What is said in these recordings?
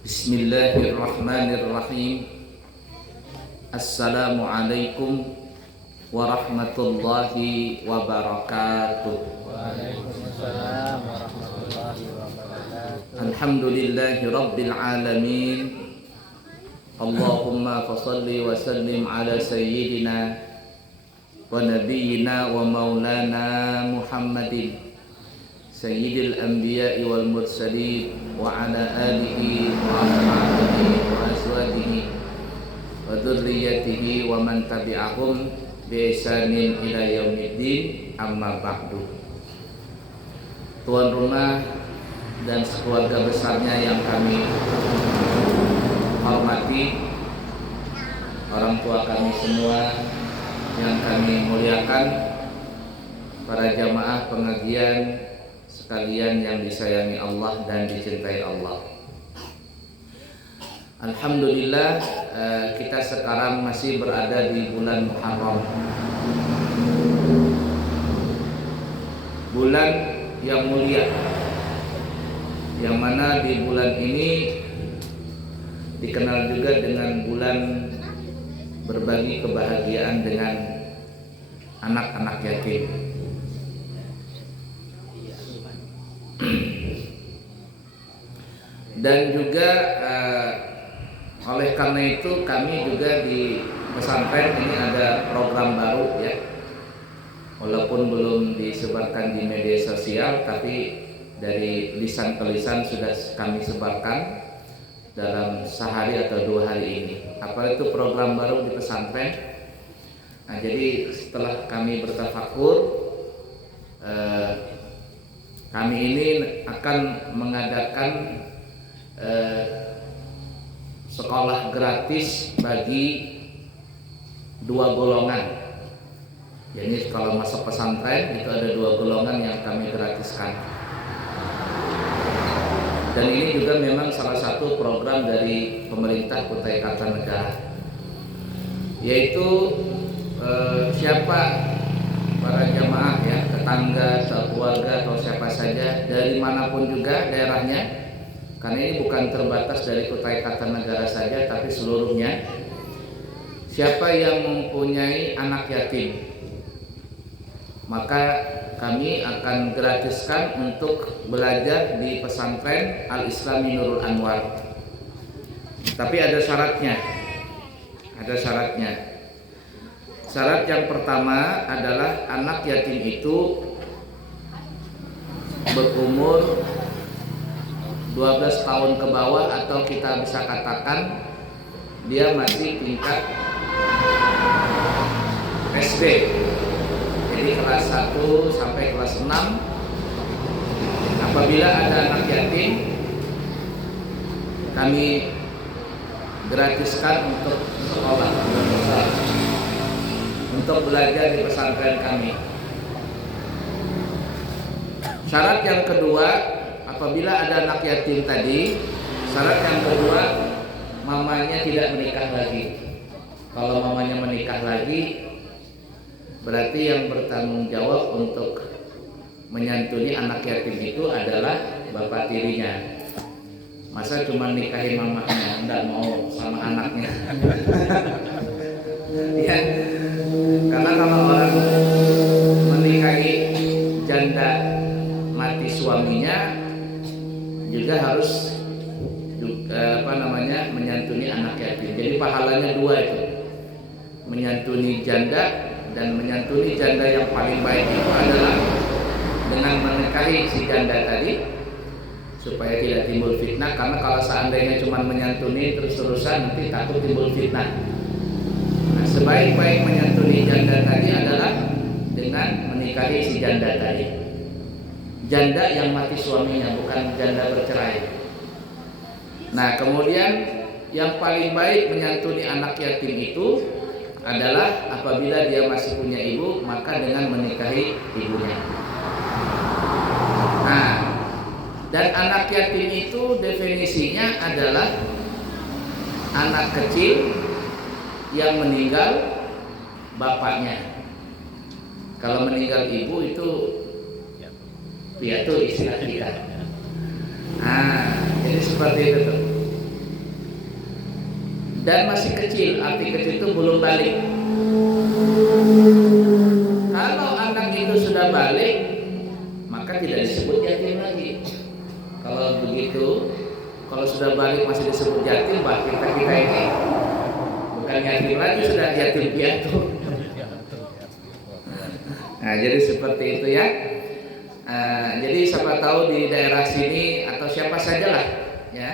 Bismillahirrahmanirrahim. Assalamualaikum warahmatullahi wabarakatuh. Waalaikumsalam warahmatullahi wabarakatuh. Alhamdulillahi rabbil alamin. Allahumma fasalli wa sallim ala sayyidina wa nabiyyina wa maulana Muhammadin sayyidil anbiya'i wal mursalin wa ala alihi wa ashabihi wa azwajihi wa dzurriyyatihi wa man tabi'ahum bi ihsanin ila yaumiddin, amma ba'du. Tuan rumah dan sekeluarga besarnya yang kami hormati, orang tua kami semua yang kami muliakan, para jamaah pengajian sekalian yang disayangi Allah dan dicintai Allah. Alhamdulillah, kita sekarang masih berada di bulan Muharram, bulan yang mulia, yang mana di bulan ini dikenal juga dengan bulan berbagi kebahagiaan dengan anak-anak yatim. Dan juga oleh karena itu kami juga di pesantren ini ada program baru ya, walaupun belum disebarkan di media sosial, tapi dari lisan ke lisan sudah kami sebarkan dalam sehari atau 2 hari ini. Apa itu program baru di pesantren? Nah, jadi setelah kami bertafakur, kami ini akan mengadakan sekolah gratis bagi 2 golongan. Jadi kalau masuk pesantren itu ada 2 golongan yang kami gratiskan. Dan ini juga memang salah satu program dari pemerintah Kutai Kartanegara, yaitu siapa para jamaah ya, tetangga, keluarga atau siapa saja dari manapun juga daerahnya. Karena ini bukan terbatas dari Kutai Kartanegara saja, tapi seluruhnya. Siapa yang mempunyai anak yatim, maka kami akan gratiskan untuk belajar di pesantren Al-Islami Nurul Anwar. Tapi ada syaratnya. Syarat yang pertama adalah anak yatim itu berumur 12 tahun ke bawah, atau kita bisa katakan dia masih tingkat SD. Jadi kelas 1 sampai kelas 6. Apabila ada anak yatim, kami gratiskan untuk sekolah, untuk belajar di pesantren kami. Syarat yang kedua, apabila ada anak yatim tadi, syarat yang kedua, mamanya tidak menikah lagi. Kalau mamanya menikah lagi, berarti yang bertanggung jawab untuk menyantuni anak yatim itu adalah bapak tirinya. Masa cuma nikahin mamanya, enggak mau sama anaknya. Ya, karena kalau orang menikahi janda mati suaminya, juga harus menyantuni anak yatim. Jadi pahalanya 2 itu, menyantuni janda, dan menyantuni janda yang paling baik itu adalah dengan menikahi si janda tadi, supaya tidak timbul fitnah. Karena kalau seandainya cuma menyantuni terus-terusan, nanti takut timbul fitnah. Nah, sebaik-baik menyantuni janda tadi adalah dengan menikahi si janda tadi, janda yang mati suaminya, bukan janda bercerai. Nah, kemudian yang paling baik menyantuni anak yatim itu adalah apabila dia masih punya ibu, maka dengan menikahi ibunya. Nah, dan anak yatim itu definisinya adalah anak kecil yang meninggal bapaknya. Kalau meninggal ibu itu piatu istilah kita. Jadi seperti itu tuh. dan masih kecil. Arti kecil itu belum balik. Kalau anak itu sudah balik, maka tidak disebut yatim lagi. Kalau begitu, kalau sudah balik masih disebut yatim, bah kita ini bukan yatim lagi, sudah yatim piatu. Nah, jadi seperti itu ya. Jadi siapa tahu di daerah sini atau siapa sajalah ya,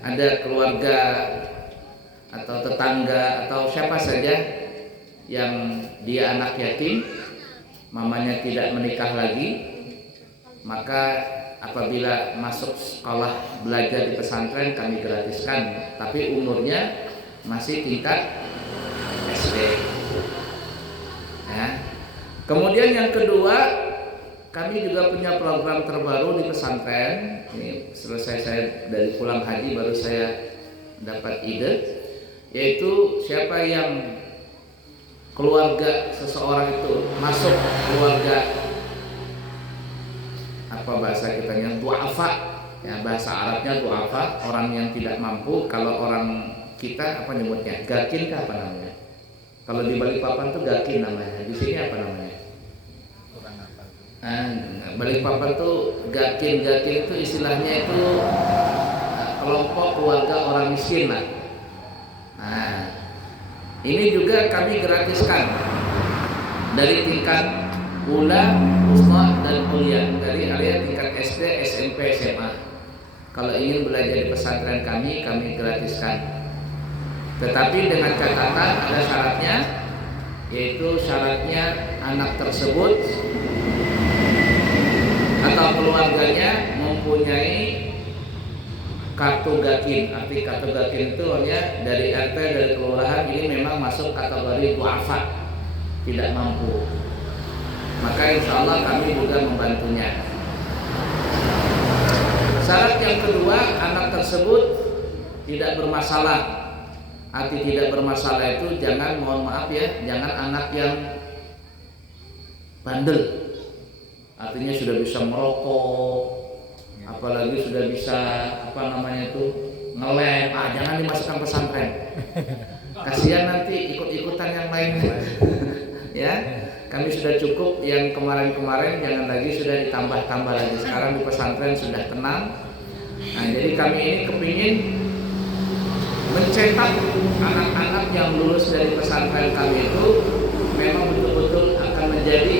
ada keluarga atau tetangga atau siapa saja yang dia anak yatim, mamanya tidak menikah lagi, maka apabila masuk sekolah belajar di pesantren kami gratiskan, tapi umurnya masih tingkat SD. Ya. Kemudian yang kedua, kami juga punya program terbaru di pesantren. Ini selesai saya dari pulang haji baru saya dapat ide, yaitu siapa yang keluarga seseorang itu masuk keluarga apa bahasa kita yang du'afa, ya bahasa Arabnya du'afa, orang yang tidak mampu. Kalau orang kita apa nyebutnya? Gakin apa namanya? Kalau di Balikpapan tuh gakin namanya. Di sini apa namanya? Balikpapan tuh gakin itu istilahnya itu kelompok keluarga orang miskin lah. Nah, ini juga kami gratiskan dari tingkat ula, usma dan kuliah, dari area tingkat SD, SMP, SMA. Kalau ingin belajar di pesantren kami gratiskan. Tetapi dengan catatan ada syaratnya, yaitu syaratnya anak tersebut atau keluarganya mempunyai kartu gakin. Arti kartu gakin itu hanya dari RT, dari kelurahan, ini memang masuk kategori du'afa, tidak mampu. Maka insya Allah kami juga membantunya. Syarat yang kedua, anak tersebut tidak bermasalah. Arti tidak bermasalah itu jangan, mohon maaf ya, jangan anak yang bandel. Artinya sudah bisa merokok, apalagi sudah bisa apa namanya itu ngelem. Jangan dimasukkan pesantren. Kasihan nanti ikut-ikutan yang lainnya. Ya, kami sudah cukup yang kemarin-kemarin, jangan lagi sudah ditambah-tambah lagi. Sekarang di pesantren sudah tenang. Nah, jadi kami ini kepingin mencetak anak-anak yang lulus dari pesantren kami itu memang betul-betul akan menjadi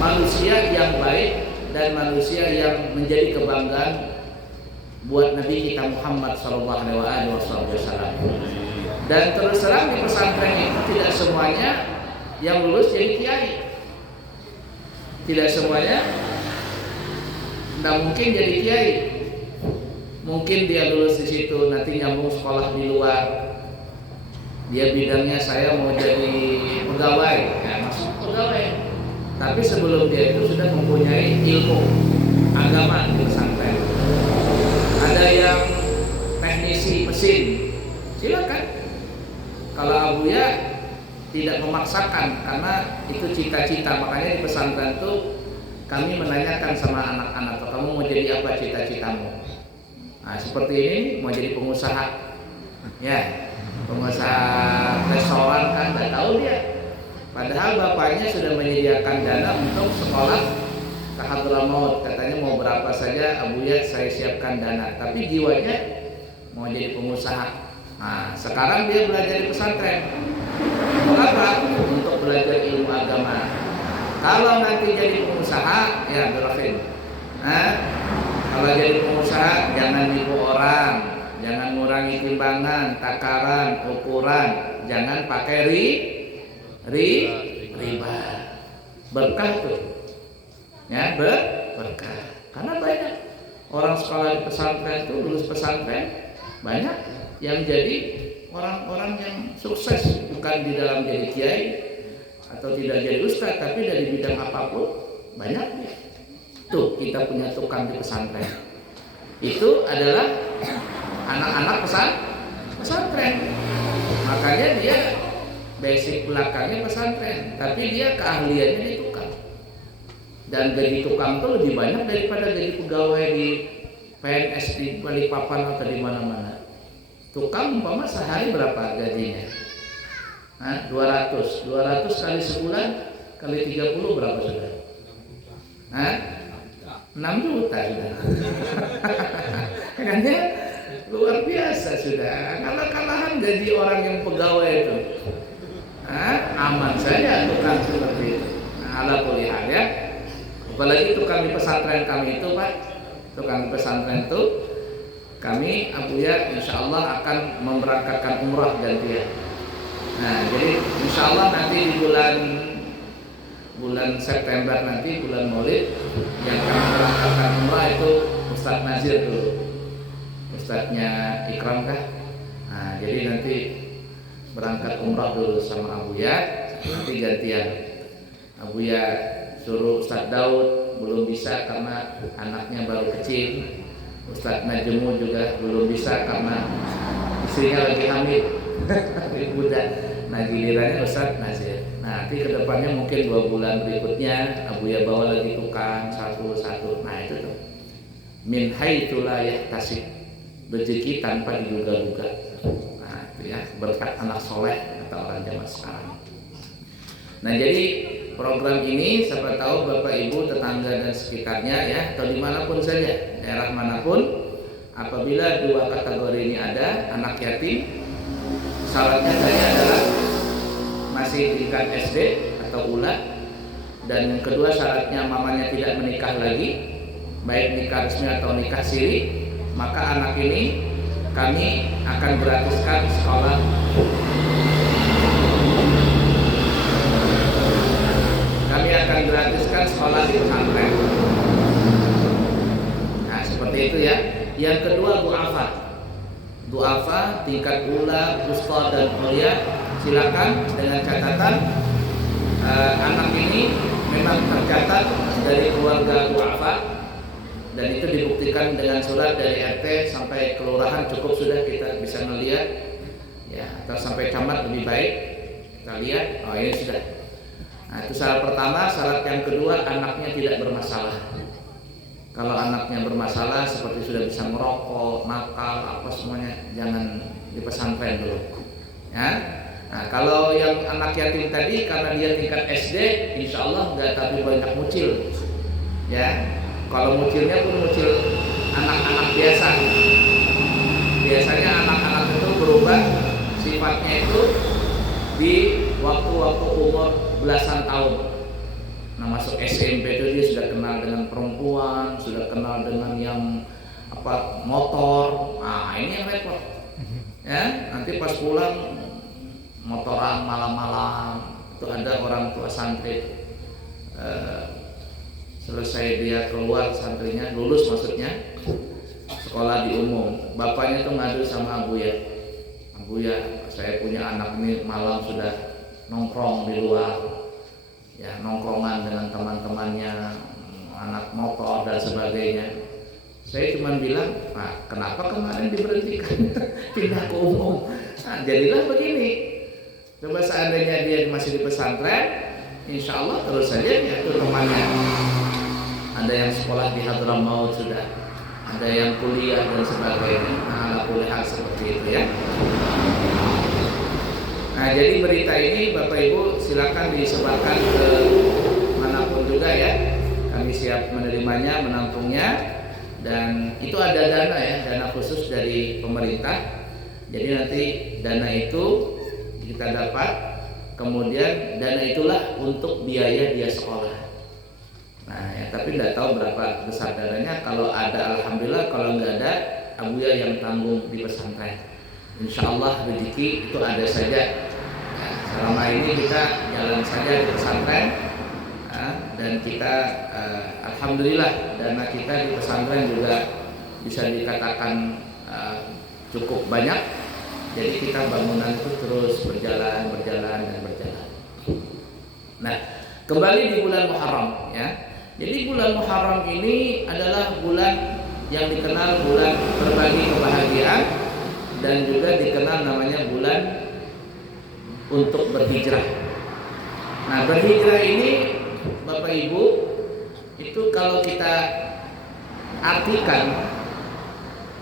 manusia yang baik dan manusia yang menjadi kebanggaan buat Nabi kita Muhammad SAW. Dan terus terang di pesantren itu tidak semuanya yang lulus jadi kiai, tidak semuanya, tidak mungkin jadi kiai. Mungkin dia lulus di situ, nanti nyambung sekolah di luar. Dia bidangnya saya mau jadi pegawai, ya masuk pegawai. Tapi sebelum dia itu sudah mempunyai ilmu agama di pesantren. Ada yang teknisi mesin, silakan. Kalau Abuya tidak memaksakan, karena itu cita-cita. Makanya di pesantren itu kami menanyakan sama anak-anak, kamu mau jadi apa cita-citamu? Nah, seperti ini mau jadi pengusaha, ya pengusaha restoran kan nggak tahu dia. Padahal bapaknya sudah menyediakan dana untuk sekolah ke Hadramaut. Katanya mau berapa saja Abuya saya siapkan dana. Tapi jiwanya mau jadi pengusaha. Nah, sekarang dia belajar di pesantren. Untuk apa? Untuk belajar ilmu agama. Kalau nanti jadi pengusaha, ya berafin. Kalau jadi pengusaha jangan nipu orang, jangan ngurangi timbangan, takaran, ukuran, jangan pakai riba. Berkah tuh. Ya, berkah. Karena banyak orang sekolah di pesantren itu, lulus pesantren, banyak yang jadi orang-orang yang sukses, bukan di dalam jadi kiai atau tidak jadi ustaz, tapi dari bidang apapun banyak. Tuh kita punya tukang di pesantren. Itu adalah anak-anak pesantren. Makanya dia basic belakangnya pesantren, tapi dia keahliannya di tukang. Dan gaji tukang itu lebih banyak daripada gaji pegawai di PNS di Balikpapan atau di mana-mana. Tukang umpama sehari berapa gajinya? 200 kali sebulan kali 30 berapa sudah? 6 juta sudah. Kan ya? Luar biasa sudah. Kalah-kalahan gaji orang yang pegawai itu. Aman saja tukang seperti itu. Ala kulli hal ya. Apalagi tukang di pesantren kami itu Pak. Tukang di pesantren itu kami Abuya insya Allah akan memberangkatkan umrah gantian. Nah jadi insya Allah nanti di bulan September nanti bulan Maulid yang kami berangkatkan umrah itu Ustadz Nazir dulu, Ustadznya Ikram kah? Nah jadi nanti berangkat umrah dulu sama Abuya, nanti gantian. Abuya suruh Ustadz Daud belum bisa karena anaknya baru kecil. Ustadz Najemu juga belum bisa karena istrinya lagi hamil, budak. Nah gilirannya Ustadz Nazir. Nah nanti kedepannya mungkin 2 bulan berikutnya Abuya bawa lagi tukang satu-satu. Nah itu tuh min haitsu la yahtasib, rezeki tanpa diduga-duga. Nah itu ya berkat anak soleh kata orang zaman sekarang. Nah jadi program ini siapa tahu Bapak Ibu tetangga dan sekitarnya ya atau dimanapun saja daerah manapun apabila 2 kategori ini ada anak yatim syaratnya saja adalah masih tingkat SD atau ULA dan yang kedua syaratnya mamanya tidak menikah lagi baik nikah resmi atau nikah siri maka anak ini kami akan gratiskan sekolah. Kami akan gratiskan sekolah di pesantren. Nah seperti itu ya. Yang kedua du'afa tingkat ula, usta dan mulia silakan dengan catatan anak ini memang tercatat dari keluarga du'afa dan itu dibuktikan dengan surat dari RT sampai kelurahan cukup sudah kita bisa melihat ya atau sampai camat lebih baik kita lihat oh ini sudah. Nah itu syarat pertama. Syarat yang kedua anaknya tidak bermasalah. Kalau anaknya bermasalah seperti sudah bisa merokok, nakal, apa semuanya jangan di pesantren dulu ya. Nah kalau yang anak yatim tadi karena dia tingkat SD insya Allah nggak tapi banyak mucil ya. Kalau mucilnya pun mucil anak-anak biasa. Biasanya anak-anak itu berubah sifatnya itu di waktu-waktu umur belasan tahun. Nah masuk SMP itu dia sudah kenal dengan perempuan, sudah kenal dengan yang motor. Nah ini yang repot. Ya nanti pas pulang motoran malam-malam itu ada orang tua santri selesai dia keluar santrinya lulus maksudnya sekolah di umum. Bapaknya tuh ngadu sama Abuya, saya punya anak ini malam sudah nongkrong di luar ya, nongkrongan dengan teman-temannya, anak motor dan sebagainya. Saya cuma bilang, kenapa kemarin diberhentikan pindah ke umum? Nah, jadilah begini. Coba seandainya dia masih di pesantren, insya Allah terus saja ya itu temannya. Ada yang sekolah di Hadramaut sudah, ada yang kuliah dan sebagainya. Nah, kuliah seperti itu ya. Nah jadi berita ini Bapak Ibu silakan disebarkan ke manapun juga ya. Kami siap menerimanya, menampungnya. Dan itu ada dana ya, dana khusus dari pemerintah. Jadi nanti dana itu kita dapat, kemudian dana itulah untuk biaya dia sekolah. Nah ya tapi tidak tahu berapa besar dananya. Kalau ada alhamdulillah, kalau nggak ada Abuya yang tanggung di pesantren. Insya Allah rezeki itu ada saja. Selama ini kita jalan saja di pesantren dan kita alhamdulillah dana kita di pesantren juga bisa dikatakan cukup banyak. Jadi kita bangunan itu terus berjalan. Nah kembali di bulan Muharram ya. Jadi bulan Muharram ini adalah bulan yang dikenal bulan berbagi kebahagiaan dan juga dikenal namanya bulan untuk berhijrah. Nah berhijrah ini Bapak Ibu itu kalau kita artikan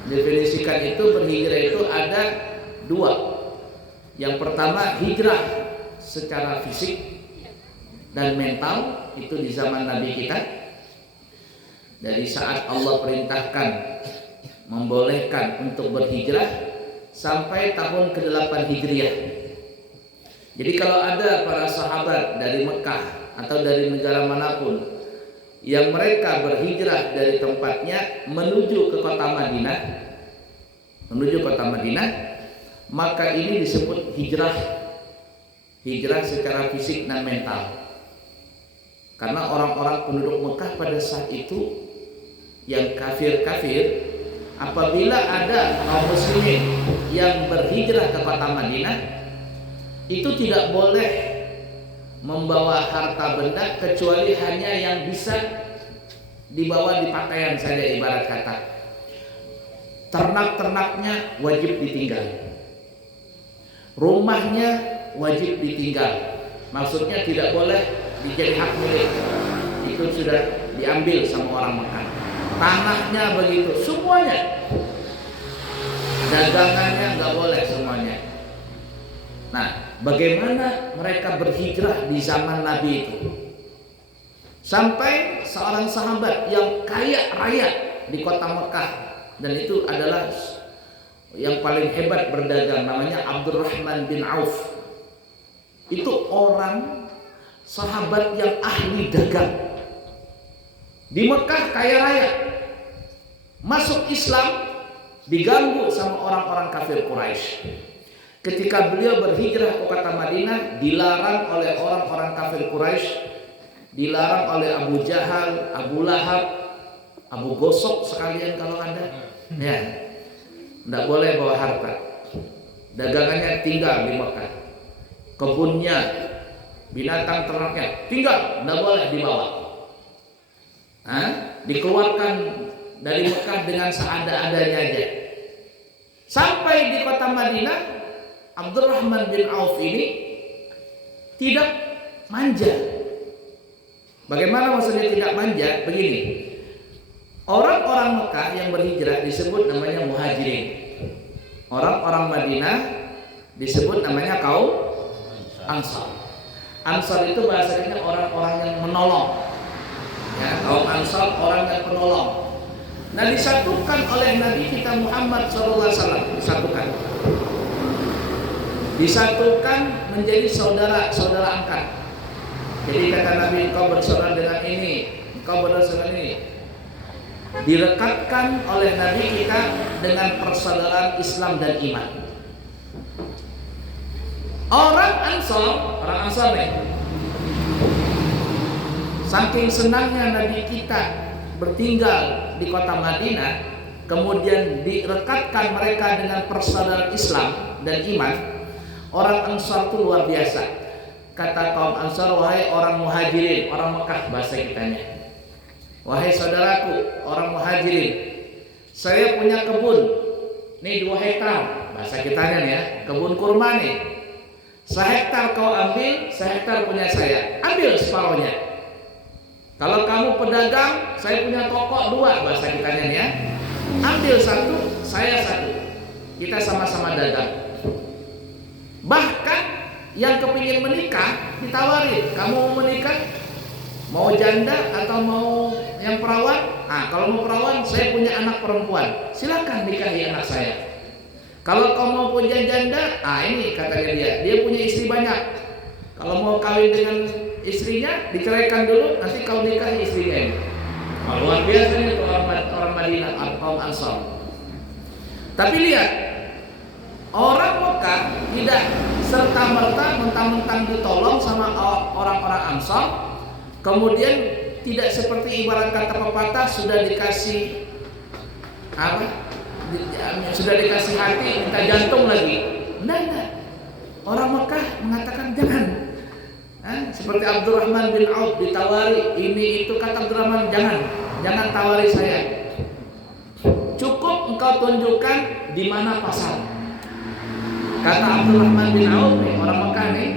definisikan itu berhijrah itu ada dua. Yang pertama hijrah secara fisik dan mental, itu di zaman Nabi kita. Dari saat Allah perintahkan membolehkan untuk berhijrah sampai tahun ke-8 Hijriah. Jadi kalau ada para sahabat dari Mekah atau dari negara manapun yang mereka berhijrah dari tempatnya menuju ke kota Madinah, maka ini disebut hijrah secara fisik dan mental. Karena orang-orang penduduk Mekah pada saat itu yang kafir-kafir, apabila ada kaum muslimin yang berhijrah ke kota Madinah, itu tidak boleh membawa harta benda kecuali hanya yang bisa dibawa di pakaian saja, ibarat kata. Ternak-ternaknya wajib ditinggal, rumahnya wajib ditinggal. Maksudnya tidak boleh dijadi hak milik, itu sudah diambil sama orang Mekah. Tanahnya begitu, semuanya. Dagangannya nggak boleh semuanya. Nah, bagaimana mereka berhijrah di zaman Nabi itu? Sampai seorang sahabat yang kaya raya di kota Mekah, dan itu adalah yang paling hebat berdagang, namanya Abdurrahman bin Auf. Itu orang sahabat yang ahli dagang. Di Mekah kaya raya, masuk Islam diganggu sama orang-orang kafir Quraisy. Ketika beliau berhijrah ke kota Madinah, dilarang oleh orang-orang kafir Quraisy, dilarang oleh Abu Jahal, Abu Lahab, Abu Gosok sekalian kalau ada. Ya, tidak boleh bawa harta. Dagangannya tinggal di Mekah, kebunnya, binatang ternaknya tinggal, tidak boleh dibawa. Dikeluarkan dari Mekah dengan seada-adanya aja. Sampai di kota Madinah, Abdurrahman bin Auf ini tidak manja. Bagaimana maksudnya tidak manja? Begini, orang-orang Mekah yang berhijrah disebut namanya muhajirin. Orang-orang Madinah disebut namanya kaum Ansar. Ansar itu bahasanya orang-orang yang menolong. Ya, kaum Ansar orang yang penolong. Nah, disatukan oleh Nabi kita Muhammad SAW, disatukan menjadi saudara angkat. Jadi kata Nabi, engkau bersaudara dengan ini, engkau bersaudara dengan ini. Direkatkan oleh Nabi kita dengan persaudaraan Islam dan iman. Orang Ansar nih, saking senangnya Nabi kita bertinggal di kota Madinah, kemudian direkatkan mereka dengan persaudaraan Islam dan iman. Orang Ansar itu luar biasa. Kata kaum Ansar, wahai orang muhajirin, orang Mekah bahasa kitanya, wahai saudaraku orang muhajirin, saya punya kebun nih 2 hektar, bahasa kitanya nih ya, kebun kurma nih. 1 hektar kau ambil, 1 hektar punya saya, ambil separuhnya. Kalau kamu pedagang, saya punya toko 2, bahasa kitanya nih ya, ambil 1, saya 1, kita sama-sama dagang. Bahkan yang kepingin menikah ditawarin, kamu mau menikah, mau janda atau mau yang perawan? Kalau mau perawan, saya punya anak perempuan, silakan nikahi anak saya. Kalau kau mau punya janda, ini katanya dia punya istri banyak. Kalau mau kawin dengan istrinya, diceraikan dulu, nanti kau nikahi istrinya ini. Luar biasa nih orang Madinah, kaum Ansar. Tapi lihat, orang Mekah tidak serta-merta mentang-mentang ditolong sama orang-orang Ansar, kemudian tidak seperti ibarat kata pepatah sudah dikasih sudah dikasih hati minta jantung lagi. Enggak. Orang Mekah mengatakan jangan. Seperti Abdurrahman bin Auf ditawari ini itu, kata Abdurrahman, jangan tawari saya. Cukup engkau tunjukkan di mana pasar. Kata Abdurrahman bin Auf nih, orang Mekah nih,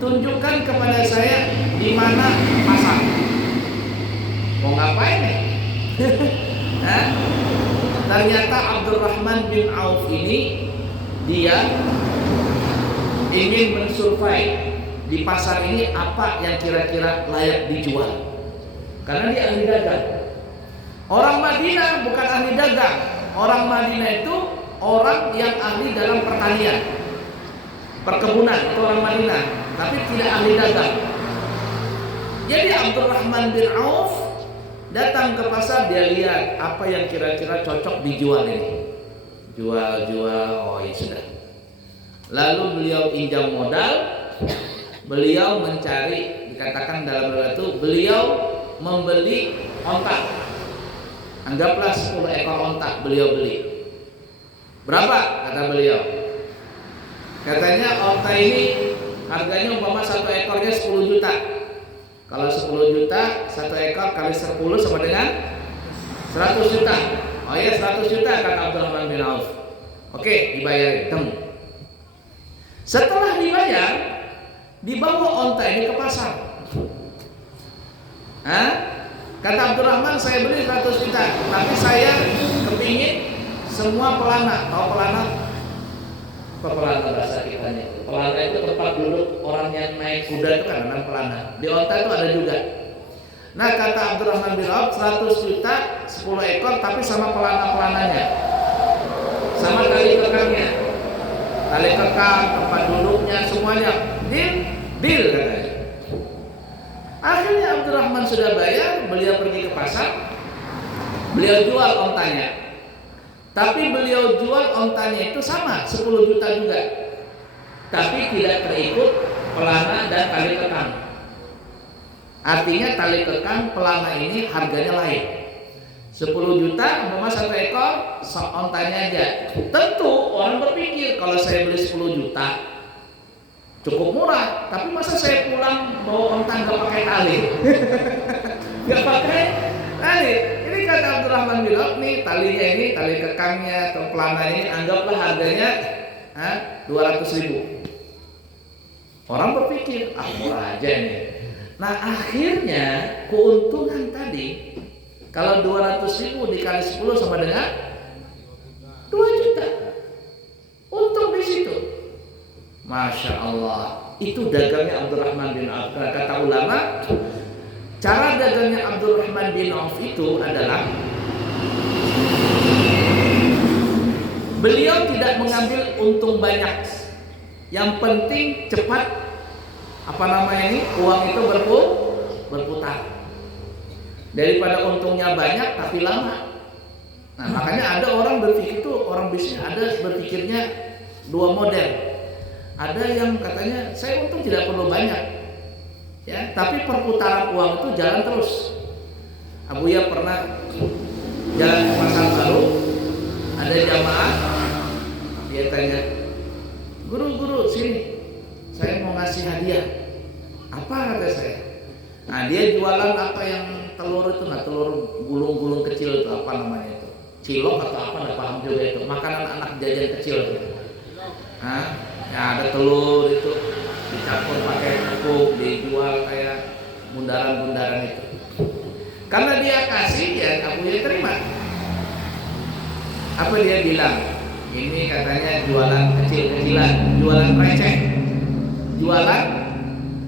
tunjukkan kepada saya di mana pasar. Mau ngapain nih? ternyata Abdurrahman bin Auf ini dia ingin mensurvei di pasar ini apa yang kira-kira layak dijual. Karena dia ahli dagang. Orang Madinah bukan ahli dagang. Orang Madinah itu orang yang ahli dalam pertanian, perkebunan, itu orang Madinah, tapi tidak ahli dagang. Jadi Abdurrahman bin Auf datang ke pasar, dia lihat apa yang kira-kira cocok dijual ini. Jual, oh ya sudah. Lalu beliau pinjam modal, beliau mencari, dikatakan dalam riwayat itu beliau membeli onta. Anggaplah 10 ekor onta beliau beli. Berapa kata beliau? Katanya onta ini harganya umpama 1 ekornya 10 juta. Kalau 10 juta, 1 ekor kali 10 sama dengan 100 juta. Oh iya 100 juta kata Abdurrahman bin Auf. Oke, dibayarin, temu. Setelah dibayar, dibawa onta ini ke pasar. Kata Abdurrahman, saya beli 100 juta, tapi saya kepingin semua pelana. Tahu pelana? Apa pelana bahasa kitanya? Pelana itu tempat duduk orang yang naik kuda itu kan namanya pelana. Di onta itu ada juga. Nah kata Abdurrahman bin Auf, 100 juta 10 ekor tapi sama pelana-pelananya, sama tali kekangnya, tali kekang, tempat duduknya, semuanya. Deal katanya. Akhirnya Abdurrahman sudah bayar, beliau pergi ke pasar, beliau jual ontanya. Tapi beliau jual ontanya itu sama 10 juta juga, tapi tidak terikut pelana dan tali kekang. Artinya tali kekang pelana ini harganya lain. 10 juta umpama 1 ekor ontanya aja. Tentu orang berpikir kalau saya beli 10 juta cukup murah, tapi masa saya pulang bawa onta nggak pakai tali? Nggak pakai tali. Ini kata Abdurrahman bin Auf nih, talinya ini, tali kekangnya atau pelananya ini anggaplah harganya 200.000. Orang berpikir murah aja nih. Nah akhirnya keuntungan tadi kalau 200.000 dikali 10 sama dengan 2 juta. Untung di situ. Masya Allah, itu dagangnya Abdurrahman bin Auf. Kata ulama, cara dagangnya Abdurrahman bin Auf itu adalah beliau tidak mengambil untung banyak. Yang penting cepat, uang itu berputar. Daripada untungnya banyak tapi lama. Nah makanya ada orang berpikir itu, orang bisnis ada berpikirnya 2 model. Ada yang katanya saya untung tidak perlu banyak, ya, tapi perputaran uang itu jalan terus. Abuya pernah jalan ke pasar baru, ada jamaah, dia tanya, guru sini, saya mau ngasih hadiah. Apa kata saya? Nah dia jualan apa yang telur itu, telur gulung-gulung kecil itu apa namanya itu, cilok atau apa nggak paham juga itu, makanan anak jajan kecil itu. Ya ada telur itu dicampur pakai tepung, dijual kayak bundaran-bundaran itu. Karena dia kasih ya Abuya terima. Apa dia bilang? Ini katanya jualan kecil-kecilan, jualan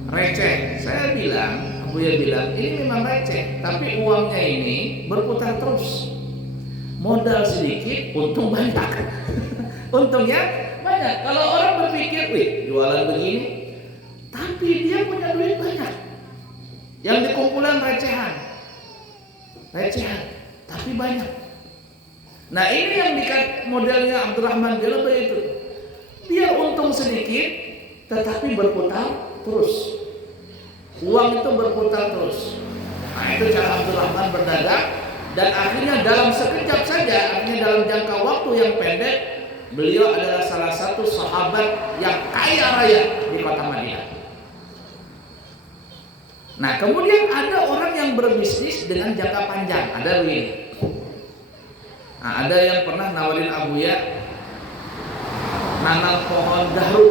receh. Saya bilang, Abuya bilang ini memang receh, tapi uangnya ini berputar terus. Modal sedikit, untung banyak. Untungnya banyak. Kalau orang berpikir, jualan begini, tapi dia punya duit banyak, yang dikumpulan recehan, tapi banyak. Nah ini yang modelnya Abdurrahman bin Auf itu, dia untung sedikit, tetapi berputar terus. Uang itu berputar terus. Nah itu cara Abdurrahman berdagang, dan akhirnya dalam sekejap saja, akhirnya dalam jangka waktu yang pendek, beliau adalah salah satu sahabat yang kaya raya di kota Madinah. Nah kemudian ada orang yang berbisnis dengan jangka panjang. Ada begini. Nah, ada yang pernah nawarin Abuya nanam pohon gaharu.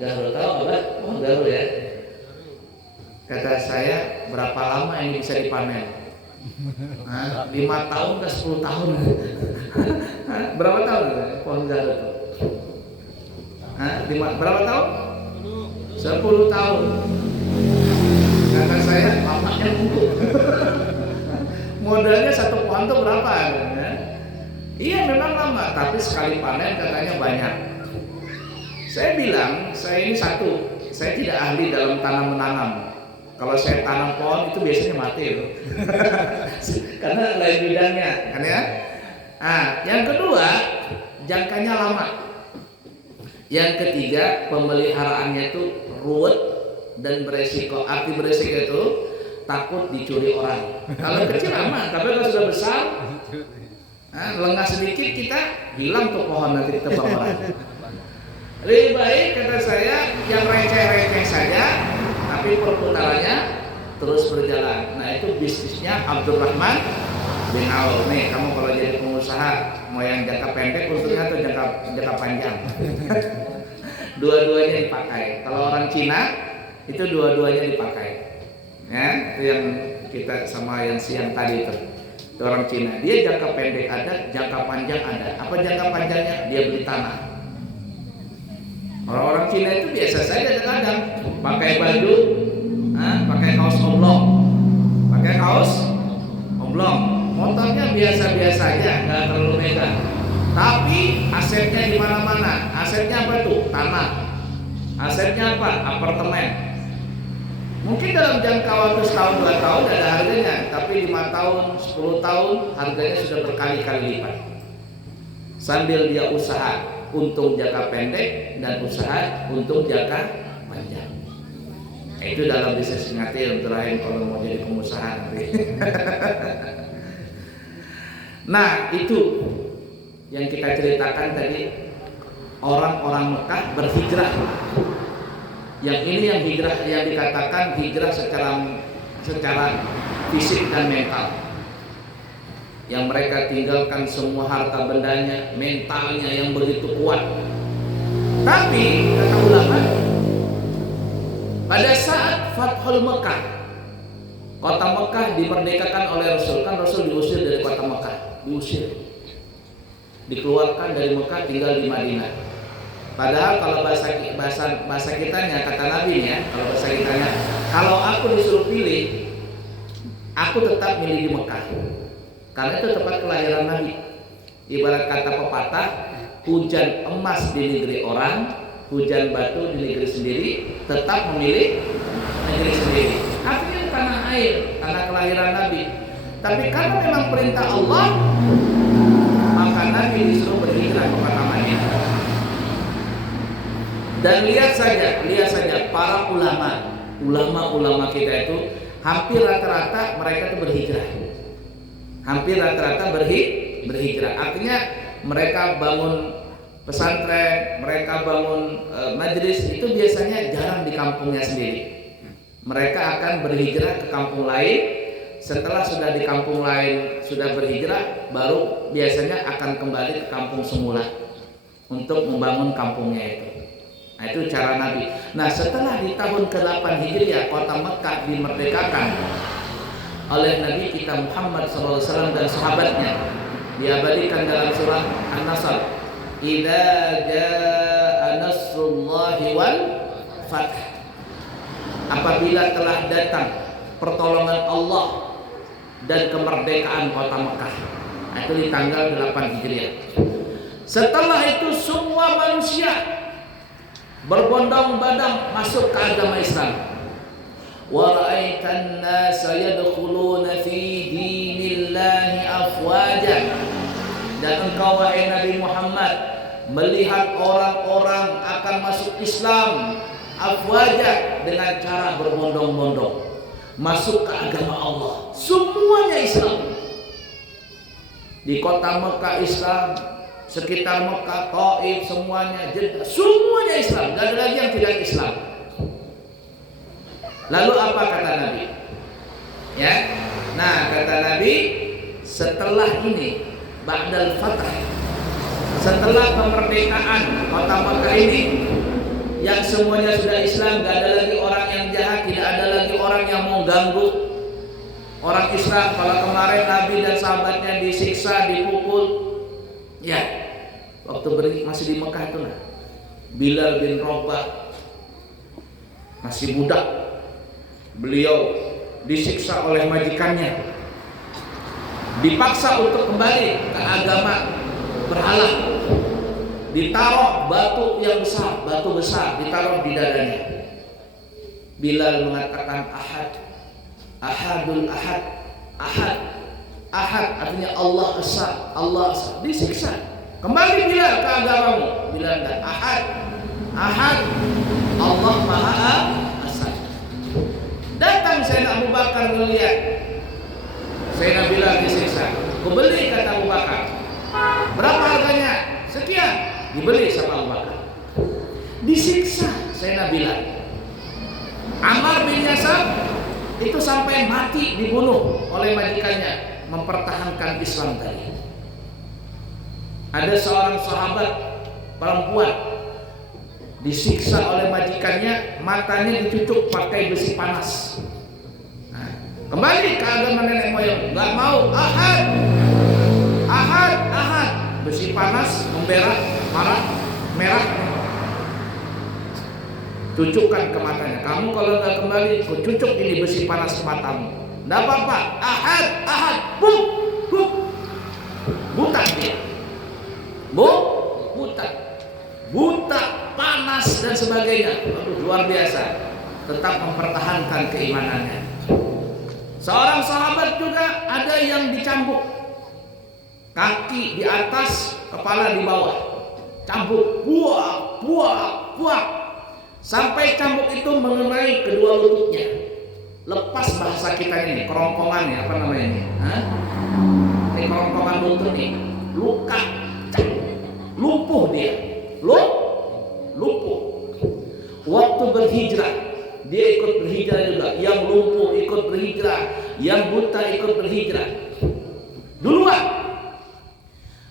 Gaharu tahu apa? Pohon gaharu ya. Kata saya, berapa lama ini bisa dipanen? 5 tahun ke 10 tahun. Berapa tahun pohon Garut itu? Berapa tahun? 10 tahun. Kata saya, bapaknya nunggu. Modalnya satu pohon itu berapa? Ya? Iya memang lama, tapi sekali panen katanya banyak. Saya bilang, saya ini saya tidak ahli dalam tanam menanam. Kalau saya tanam pohon itu biasanya mati loh. Karena lain bidangnya, kan ya? Yang kedua, jangkanya lama. Yang ketiga, pemeliharaannya itu ruwet dan beresiko. Arti beresiko itu takut dicuri orang. Kalau kecil aman, tapi kalau sudah besar, lengah sedikit kita hilang tuh pohon, nanti kita bawa orang. Lebih baik kata saya yang receh-receh saja, tapi perputarannya terus berjalan. Nah itu bisnisnya Abdurrahman bin Auf. Nih kamu kalau jadi pengusaha mau yang jangka pendek untungnya atau jangka panjang? Dua-duanya dipakai. Kalau orang Cina itu dua-duanya dipakai. Ya itu yang kita sama yang siang tadi itu orang Cina. Dia jangka pendek ada, jangka panjang ada. Apa jangka panjangnya? Dia beli tanah. Orang-orang Cina itu biasa saja kadang pakai baju, pakai kaos oblong, motornya biasa-biasa aja, nggak terlalu megah. Tapi asetnya di mana-mana. Asetnya apa tuh? Tanah. Asetnya apa? Apartemen. Mungkin dalam jangka waktu setahun 2 tahun ada harganya, tapi 5 tahun, 10 tahun harganya sudah berkali-kali lipat. Sambil dia usaha untung jangka pendek dan usaha untung jangka panjang. Itu dalam bisnis ngatil terakhir kalau mau jadi pengusaha nanti. Nah itu yang kita ceritakan tadi, orang-orang Mekah berhijrah. Yang ini yang hijrah yang dikatakan hijrah secara fisik dan mental. Yang mereka tinggalkan semua harta bendanya, mentalnya yang begitu kuat. Tapi kata ulama, pada saat Fathul Mekah, kota Mekah dimerdekakan oleh Rasul. Kan Rasul diusir dari kota Mekah, dikeluarkan dari Mekah, tinggal di Madinah. Padahal kalau bahasa kitanya, kata Nabi ya, kalau aku disuruh pilih, aku tetap milih di Mekah. Karena itu tempat kelahiran Nabi. Ibarat kata pepatah, hujan emas di negeri orang, hujan batu di negeri sendiri, tetap memilih negeri sendiri. Artinya tanah air, tanah kelahiran Nabi. Tapi karena memang perintah Allah, maka Nabi disuruh berhijrah ke kota Madinah. Dan lihat saja para ulama kita itu hampir rata-rata mereka itu berhijrah. Berhijrah. Artinya mereka bangun pesantren, mereka bangun majelis itu biasanya jarang di kampungnya sendiri. Mereka akan berhijrah ke kampung lain. Setelah sudah di kampung lain sudah berhijrah, baru biasanya akan kembali ke kampung semula untuk membangun kampungnya itu. Nah itu cara Nabi. Nah setelah di tahun ke-8 Hijriah kota Mekah dimerdekakan oleh Nabi kita Muhammad SAW dan sahabatnya, diabadikan dalam surah An-Nasr, idza jaa nasrullahi wal fath, apabila telah datang pertolongan Allah dan kemerdekaan kota Mekah. Nah, itu di tanggal 8 Hijriah. Setelah itu semua manusia berbondong-bondong masuk ke agama Islam. Wa ra'aitan nasa yadkhuluna fi dinillahi afwaja. Dan engkau wahai Nabi Muhammad melihat orang-orang akan masuk Islam afwaja, dengan cara berbondong-bondong masuk ke agama Allah. Semuanya Islam. Di kota Mekah Islam, sekitar Mekah, Taif, semuanya Jeddah, semuanya Islam. Tidak ada lagi yang tidak Islam. Lalu apa kata Nabi? Ya, nah kata Nabi, setelah ini, ba'dal fath, setelah kemerdekaan kota Mekah ini, yang semuanya sudah Islam, gak ada lagi orang yang jahat, tidak ada lagi orang yang mau ganggu orang Islam kalau kemarin Nabi dan sahabatnya disiksa, dipukul, ya waktu masih di Mekah itu nah, Bilal bin Rabah masih budak, beliau disiksa oleh majikannya, dipaksa untuk kembali ke agama berhala, ditaruh batu yang besar, batu besar ditaruh di dadanya. Bilal mengatakan ahad, ahadul ahad, ahad, ahad artinya Allah esa, Allah esa. Disiksa, kembali Bilal ke agamamu. Bilal dan ahad, ahad, Allah maha esa. Datang Sayyidina Abu Bakar melihat Sayyidina Bilal disiksa. Kubeli kata Abu Bakar. Berapa harganya? Sekian. Dibeli sama Abu Bakar. Disiksa Sayyidina Bilal. Ammar bin Yasir itu sampai mati dibunuh oleh majikannya mempertahankan Islam tadi. Ada seorang sahabat perempuan disiksa oleh majikannya, matanya dicucuk pakai besi panas. Nah, kembali ke agama nenek moyang, nggak mau. Ahad, ahad, ahad. Besi panas memberak, merah, cucukkan ke matanya. Kamu kalau nggak kembali, ku cucuk ini besi panas ke matamu. Nggak apa-apa. Ahad, ahad, buk, buta dia, buta, panas dan sebagainya. Aduh, luar biasa. Tetap mempertahankan keimanannya. Seorang sahabat juga ada yang dicambuk, kaki di atas, kepala di bawah, cambuk, buak, sampai cambuk itu mengenai kedua lututnya. Lepas bahasa kita ini, kerongkongannya apa namanya ini? Ini kerongkongan lutut nih, luka, lumpuh dia, lumpuh. Waktu berhijrah, dia ikut berhijrah juga. Yang lumpuh ikut berhijrah, yang buta ikut berhijrah duluan.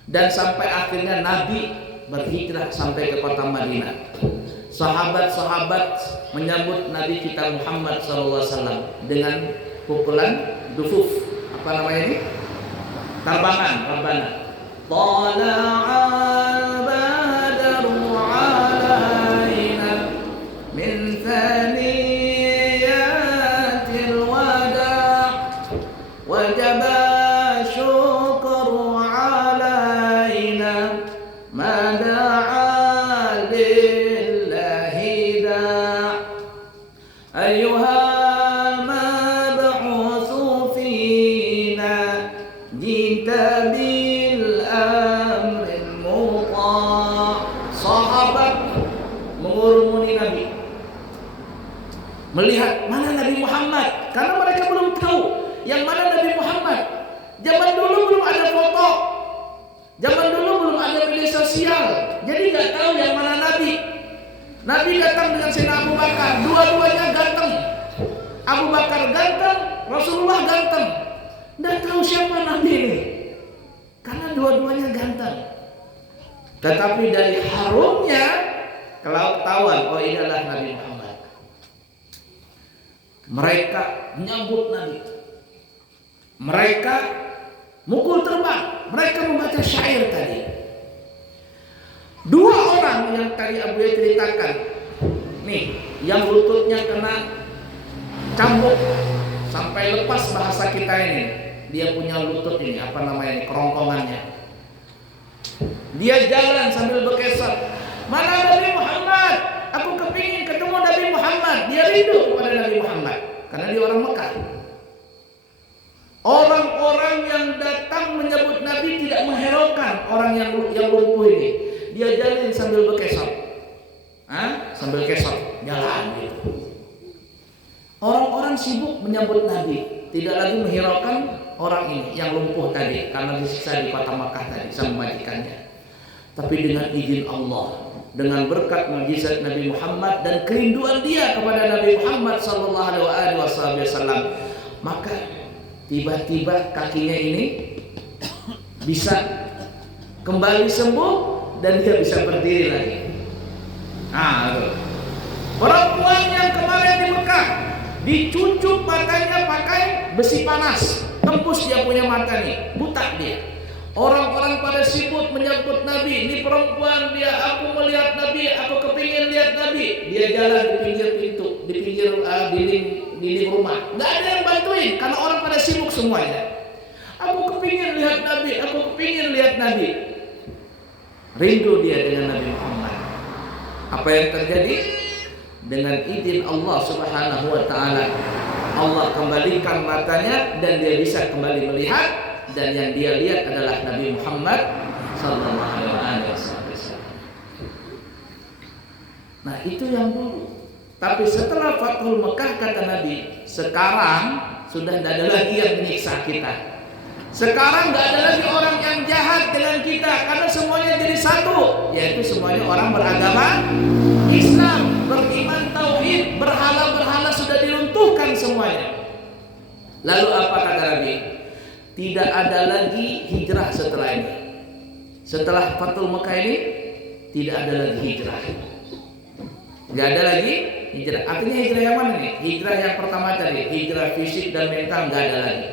Dan sampai akhirnya Nabi berhijrah sampai ke kota Madinah. Sahabat-sahabat menyambut Nabi kita Muhammad SAW dengan pukulan dufuf, apa namanya ini? Tarbangan, Rabbana. Tala'al badru alaina min thaniyatil wada' wajaba syukru alaina mada'a lillahi da' ayyuhal mab'utsu fina jita bil amrin muta'. Sahabat mengurumuni Nabi, melihat mana Nabi Muhammad, karena mereka belum tahu yang mana Nabi Muhammad. Zaman dulu belum ada foto, zaman dulu belum ada media sosial, jadi nggak tahu yang mana Nabi. Nabi datang dengan Sayyidina Abu Bakar, dua-duanya ganteng. Abu Bakar ganteng, Rasulullah ganteng. Nggak tahu siapa Nabi ini, karena dua-duanya ganteng. Tetapi dari harumnya ketahuan, oh ini adalah Nabi Muhammad. Mereka menyambut Nabi, mereka mukul terbang, mereka membaca syair tadi. Dua orang yang tadi Abu ya ceritakan, nih, yang lututnya kena cambuk sampai lepas bahasa kita ini, dia punya lutut ini, apa namanya, kerongkongannya. Dia jalan sambil berkesar, mana Nabi Muhammad? Aku kepingin ketemu Nabi Muhammad. Dia rindu kepada Nabi Muhammad karena dia orang Mekah. Orang-orang yang datang menyebut Nabi tidak menghiraukan orang yang lumpuh ini. Dia jalan sambil berkesar, sambil kesar, jalan gitu. Orang-orang sibuk menyambut Nabi, tidak lagi menghiraukan orang ini yang lumpuh tadi karena disiksa di kota Makkah tadi sama majikannya. Tapi dengan izin Allah, dengan berkat mukjizat Nabi Muhammad dan kerinduan dia kepada Nabi Muhammad SAW, maka tiba-tiba kakinya ini bisa kembali sembuh dan dia bisa berdiri lagi. Perempuan yang kemarin di Mekah dicucuk matanya pakai besi panas, tembus dia punya mata nih, buta dia. Orang-orang pada sibuk menyambut Nabi. Ini perempuan dia, aku melihat Nabi, aku kepingin lihat Nabi. Dia jalan di pinggir pintu, di pinggir dinding rumah. Nggak ada yang bantuin karena orang pada sibuk semuanya. Aku kepingin lihat Nabi, aku kepingin lihat Nabi. Rindu dia dengan Nabi Muhammad. Apa yang terjadi? Dengan izin Allah Subhanahu wa taala, Allah kembalikan matanya dan dia bisa kembali melihat, dan yang dia lihat adalah Nabi Muhammad sallallahu alaihi wasallam. Nah, itu yang dulu. Tapi setelah Fathul Mekah, kata Nabi, sekarang sudah tidak ada lagi yang menyiksa kita. Sekarang tidak ada lagi orang yang jahat dengan kita, karena semuanya jadi satu, yaitu semuanya orang beragama Islam, beriman tauhid, berhala-berhala sudah diruntuhkan semuanya. Lalu apa kata Nabi? Tidak ada lagi hijrah setelah ini. Setelah Fathul Mekah ini tidak ada lagi hijrah. Tidak ada lagi hijrah. Artinya hijrah yang mana nih? Hijrah yang pertama tadi, hijrah fisik dan mental, nggak ada lagi.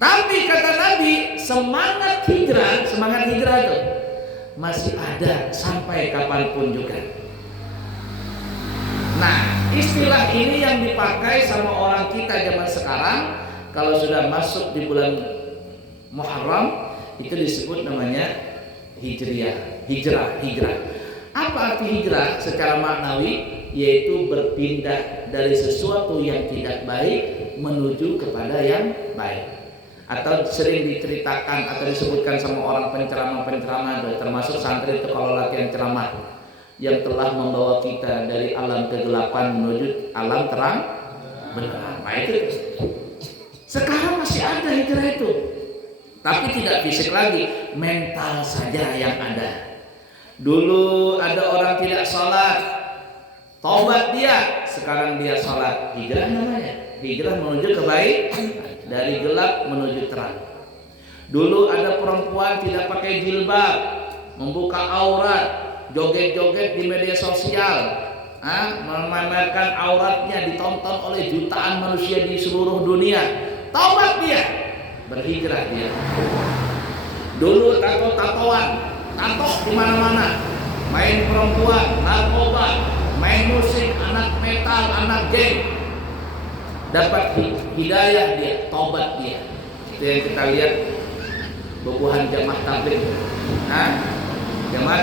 Tapi kata Nabi, semangat hijrah itu masih ada sampai kapanpun juga. Nah, istilah ini yang dipakai sama orang kita zaman sekarang. Kalau sudah masuk di bulan Muharram, itu disebut namanya hijrah. Apa arti hijrah secara maknawi? Yaitu berpindah dari sesuatu yang tidak baik menuju kepada yang baik. Atau sering diceritakan atau disebutkan sama orang penceramah, termasuk santri itu kalau latihan ceramah, yang telah membawa kita dari alam kegelapan menuju alam terang benderang. Nah, itu sekarang masih ada hijrah itu, tapi tidak fisik lagi, mental saja yang ada. Dulu ada orang tidak sholat, taubat dia, sekarang dia sholat. Hijrah namanya, hijrah menuju kebaikan, dari gelap menuju terang. Dulu ada perempuan tidak pakai jilbab, membuka aurat, joget-joget di media sosial, memamerkan auratnya, ditonton oleh jutaan manusia di seluruh dunia. Taubat dia, berhijrah dia. Dulu tato-tatoan, tato di mana-mana, main perempuan, narkoba, main musik, anak metal, anak geng. Dapat hidayah dia, taubat dia. Itu yang kita lihat bubuhan jamaah tabligh. Jamaah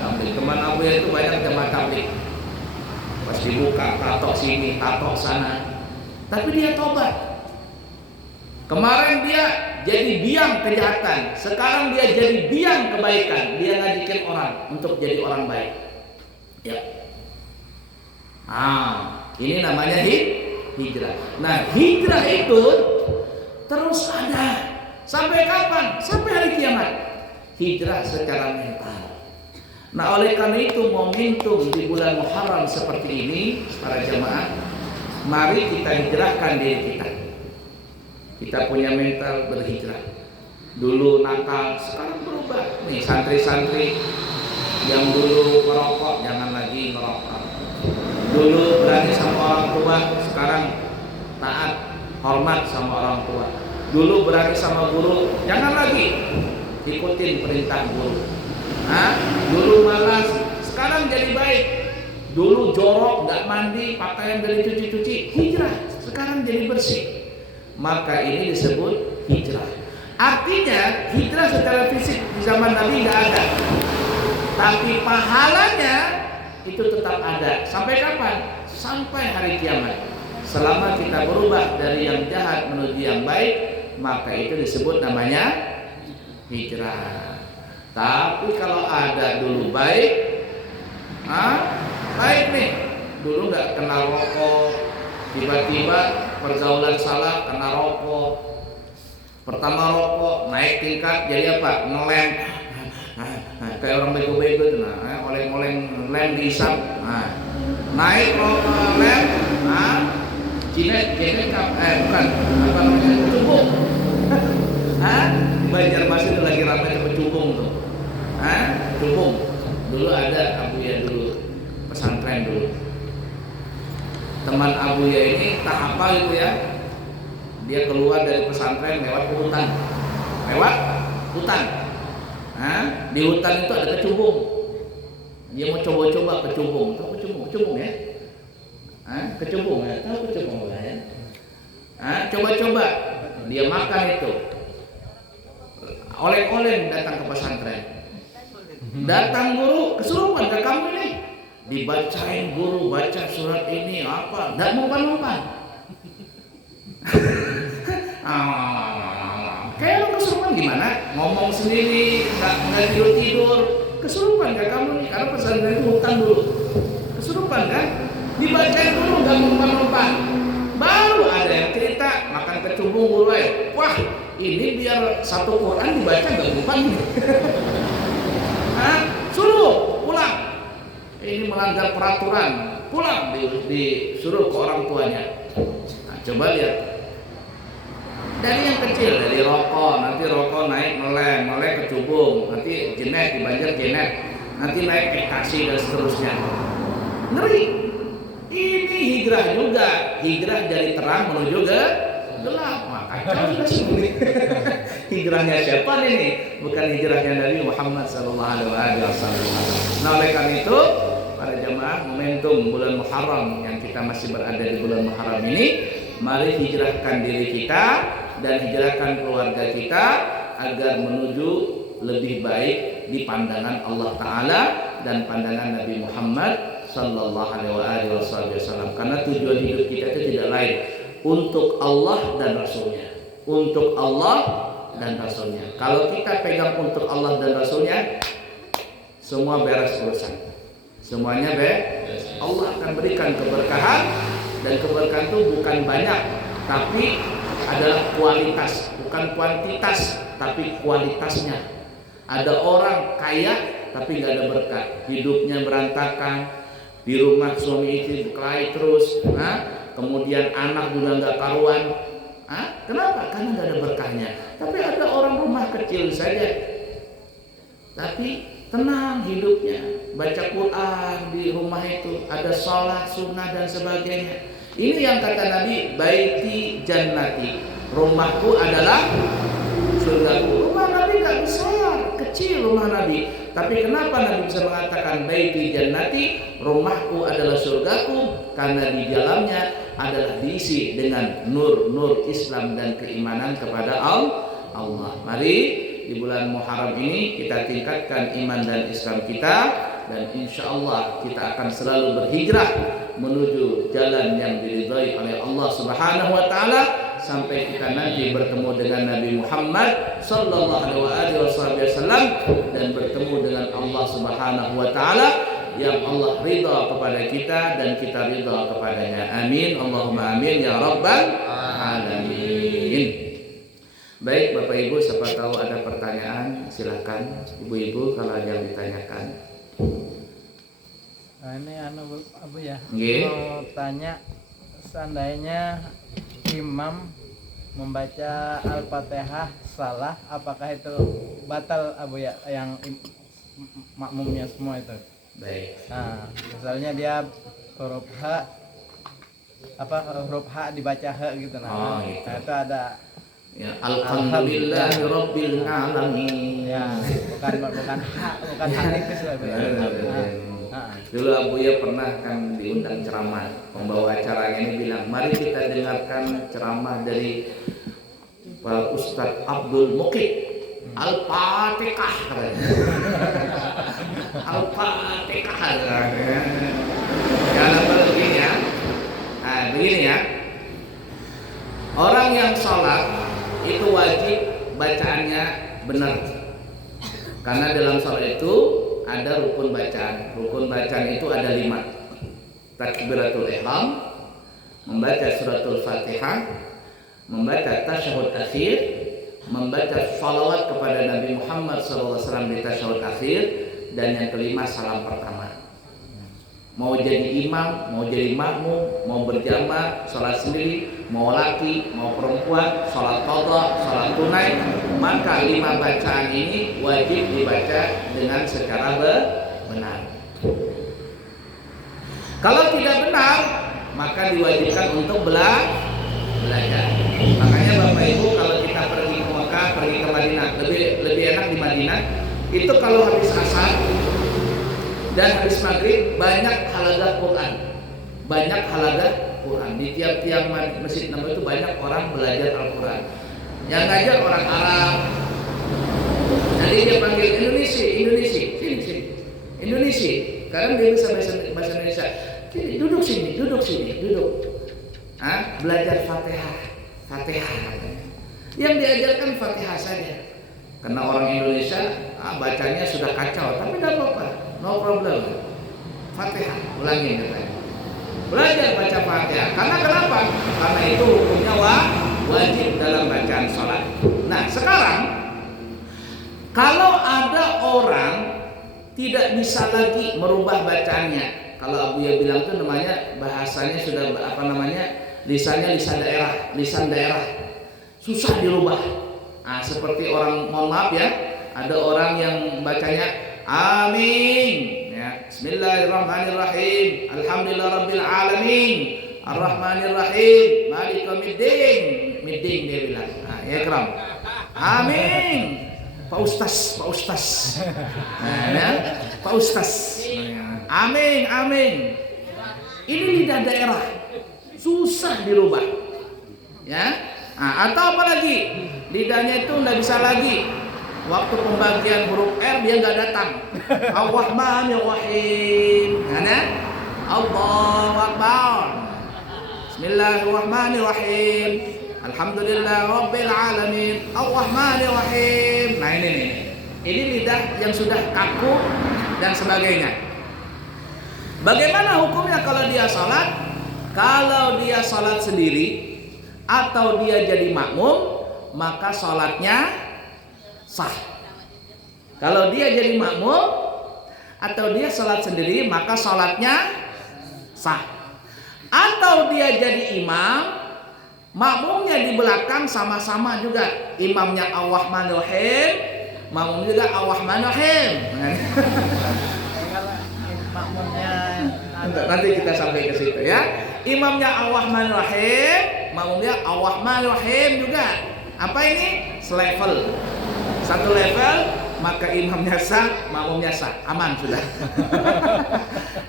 tabligh, teman aku itu banyak jamaah tabligh. Pas dibuka, tato sini, tato sana. Tapi dia taubat. Kemarin dia jadi biang kejahatan, sekarang dia jadi biang kebaikan. Dia ngajakin orang untuk jadi orang baik. Ya. Ini namanya hijrah. Nah, hijrah itu terus ada. Sampai kapan? Sampai hari kiamat. Hijrah secara mental. Nah, oleh karena itu momentum di bulan Muharram seperti ini, para jamaah, mari kita hijrahkan diri kita. Kita punya mental berhijrah. Dulu nakal, sekarang berubah. Nih santri-santri yang dulu merokok, jangan lagi merokok. Dulu berani sama orang tua, sekarang taat, hormat sama orang tua. Dulu berani sama guru, jangan lagi ikutin perintah guru. Dulu malas, sekarang jadi baik. Dulu jorok, nggak mandi, pakaian dari cuci-cuci, hijrah. Sekarang jadi bersih. Maka ini disebut hijrah. Artinya hijrah secara fisik di zaman Nabi nggak ada, tapi pahalanya itu tetap ada. Sampai kapan? Sampai hari kiamat. Selama kita berubah dari yang jahat menuju yang baik, maka itu disebut namanya hijrah. Tapi kalau ada dulu baik, baik nih, dulu nggak kenal rokok, tiba-tiba pergaulan salah, kena rokok. Pertama rokok naik tingkat jadi apa? Ngelem. Kayak orang bego-bego itu, oleng-oleng lem diisap. Naik rokok lem, jinet bukan apa namanya, kecubung. Di Banjarmasin itu lagi ramai itu kecubung tuh. Kecubung. Dulu ada Abu ya dulu pesantren dulu. teman Abuya ini tak apa itu ya, dia keluar dari pesantren lewat hutan. Nah, di hutan itu ada kecubung. Dia mau coba-coba kecubung. Tahu kecubung ya? Kecubung ya, tahu kecubung ya? Coba-coba dia makan itu. Oleng-oleng datang ke pesantren. Datang guru, kesurupan ke kamu ini. Dibacain guru, baca surat ini apa? Nggak mempan-mempan. Kayak lo kesurupan gimana? Ngomong sendiri, nggak tidur. Kesurupan gak kamu nih? Karena pesantren itu hutan dulu. Kesurupan kan? Dibacain dulu nggak mempan-mempan. Baru ada yang cerita makan kecubung guru. Wah, ini biar satu Quran dibaca nggak mempan. Suruh pulang. Ini melanggar peraturan, pulang disuruh ke orang tuanya. Nah, coba lihat. Dari yang kecil, dari rokok, nanti rokok naik melek kecubung, nanti jenet dibanjir jenet, nanti naik ekstasi dan seterusnya. Ngeri. Ini hijrah juga, hijrah dari terang menuju ke gelap. Maka hijrahnya siapa ini? Bukan hijrahnya Nabi Muhammad SAW. Nah, oleh karena itu, para jamaah, momentum bulan Muharram yang kita masih berada di bulan Muharram ini, mari hijrahkan diri kita dan hijrahkan keluarga kita agar menuju lebih baik di pandangan Allah Ta'ala dan pandangan Nabi Muhammad Sallallahu Alaihi Wasallam. Karena tujuan hidup kita itu tidak lain untuk Allah dan Rasulnya. Untuk Allah dan Rasulnya. Kalau kita pegang untuk Allah dan Rasulnya, semua beres urusan. Semuanya Allah akan berikan keberkahan, dan keberkahan itu bukan banyak, tapi adalah kualitas, bukan kuantitas, tapi kualitasnya. Ada orang kaya tapi nggak ada berkah, hidupnya berantakan, di rumah suami istri berkelahi terus, kemudian anak juga nggak karuan. Kenapa? Karena nggak ada berkahnya. Tapi ada orang rumah kecil saja, tapi tenang hidupnya, baca Quran di rumah itu, ada sholat sunnah dan sebagainya. Ini yang kata Nabi, baiti jannati, rumahku adalah surgaku. Rumah Nabi nggak besar, kecil rumah Nabi. Tapi kenapa Nabi bisa mengatakan baiti jannati, rumahku adalah surgaku? Karena di dalamnya adalah diisi dengan nur Islam dan keimanan kepada Allah. Mari di bulan Muharram ini kita tingkatkan iman dan Islam kita, dan insya Allah kita akan selalu berhijrah menuju jalan yang diridhai oleh Allah Subhanahu wa Ta'ala, sampai kita nanti bertemu dengan Nabi Muhammad Sallallahu Alaihi Wasallam dan bertemu dengan Allah Subhanahu wa Ta'ala yang Allah ridha kepada kita dan kita ridha kepadanya. Amin, Allahumma amin ya rabbal alamin. Baik Bapak Ibu, siapa tahu ada pertanyaan, silakan Ibu-ibu kalau ada yang ditanyakan. Ini Abu ya, Nggih. mau tanya, seandainya imam membaca Al-Fatihah salah, apakah itu batal Abu ya, yang makmumnya semua itu? Baik. Nah, misalnya dia huruf H dibaca H gitu, nah, gitu. nah itu ada Ya, alhamdulillahi rabbil alamin. ya, bukan halikus lah Abu ya. Dulu Abuya pernah kan diundang ceramah, pembawa acaranya ini bilang, mari kita dengarkan ceramah dari Pak Ustadz Abdul Mukid, Al-Fatihah. Al-Fatihah. Jangan lupa begini ya. Begini ya. Orang yang sholat itu wajib bacaannya benar, karena dalam sholat itu ada rukun bacaan. Rukun bacaan itu ada 5. Takbiratul ihram, membaca suratul Fatihah, membaca tasyahud akhir, membaca shalawat kepada Nabi Muhammad SAW di tasyahud akhir, dan yang kelima salam pertama. Mau jadi imam, mau jadi makmum, mau berjamaah, sholat sendiri, mau laki, mau perempuan, sholat qadha, sholat tunai, maka 5 bacaan ini wajib dibaca dengan secara benar. Kalau tidak benar, maka diwajibkan untuk belajar. Makanya Bapak Ibu kalau kita pergi ke Mekah, pergi ke Madinah, lebih enak di Madinah. Itu kalau habis asar dan habis maghrib banyak haladah Quran. Banyak haladah Quran di tiap-tiap Masjid Nabawi itu banyak orang belajar Al-Quran. Yang ngajar orang Arab. Nanti dia panggil Indonesia, sini. Indonesia. Kadang dia bisa bahasa Indonesia. Duduk sini. Belajar Fatihah. Yang diajarkan Fatihah saja. Karena orang Indonesia bacanya sudah kacau, tapi tidak apa-apa, no problem. Fatihah, ulangin katanya. Belajar baca Fatihah. Karena kenapa? Karena itu hukumnya wajib dalam bacaan sholat. Nah sekarang kalau ada orang tidak bisa lagi merubah bacaannya, kalau Abuya bilang itu namanya bahasanya sudah lisan daerah, susah dirubah. Seperti orang, mohon maaf ya, ada orang yang bacanya amin ya, bismillahirrahmanirrahim, alhamdulillahirabbil alamin, arrahmanirrahim, maliki yaumiddin, middin dia bilang. Ya keram. Amin. Pak Ustaz. Pak Ustaz. Amin. Ini lidah daerah, susah dirubah. Ya. Atau apa lagi? Lidahnya itu nggak bisa lagi. Waktu pembagian huruf R dia nggak datang. Ar-Rahmanir-Rahim. Allahu Akbar. Bismillahirrahmanirrahim. Alhamdulillahirabbil alamin. Ar-Rahmanir-Rahim. Nah ini lidah yang sudah kaku dan sebagainya. Bagaimana hukumnya kalau dia salat? Kalau dia salat sendiri atau dia jadi makmum, maka salatnya sah. Kalau dia jadi makmum atau dia salat sendiri, maka salatnya sah. Atau dia jadi imam, makmumnya di belakang sama-sama juga. Imamnya Ar-Rahmanir-Rahim, makmum juga Ar-Rahmanir-Rahim. Makmumnya nanti kita sampai ke situ ya. Imamnya Ar-Rahmanir-Rahim, makmumnya Ar-Rahmanir-Rahim juga. Apa ini? Selevel. Satu level, maka imamnya sah, makmumnya sah. Aman sudah.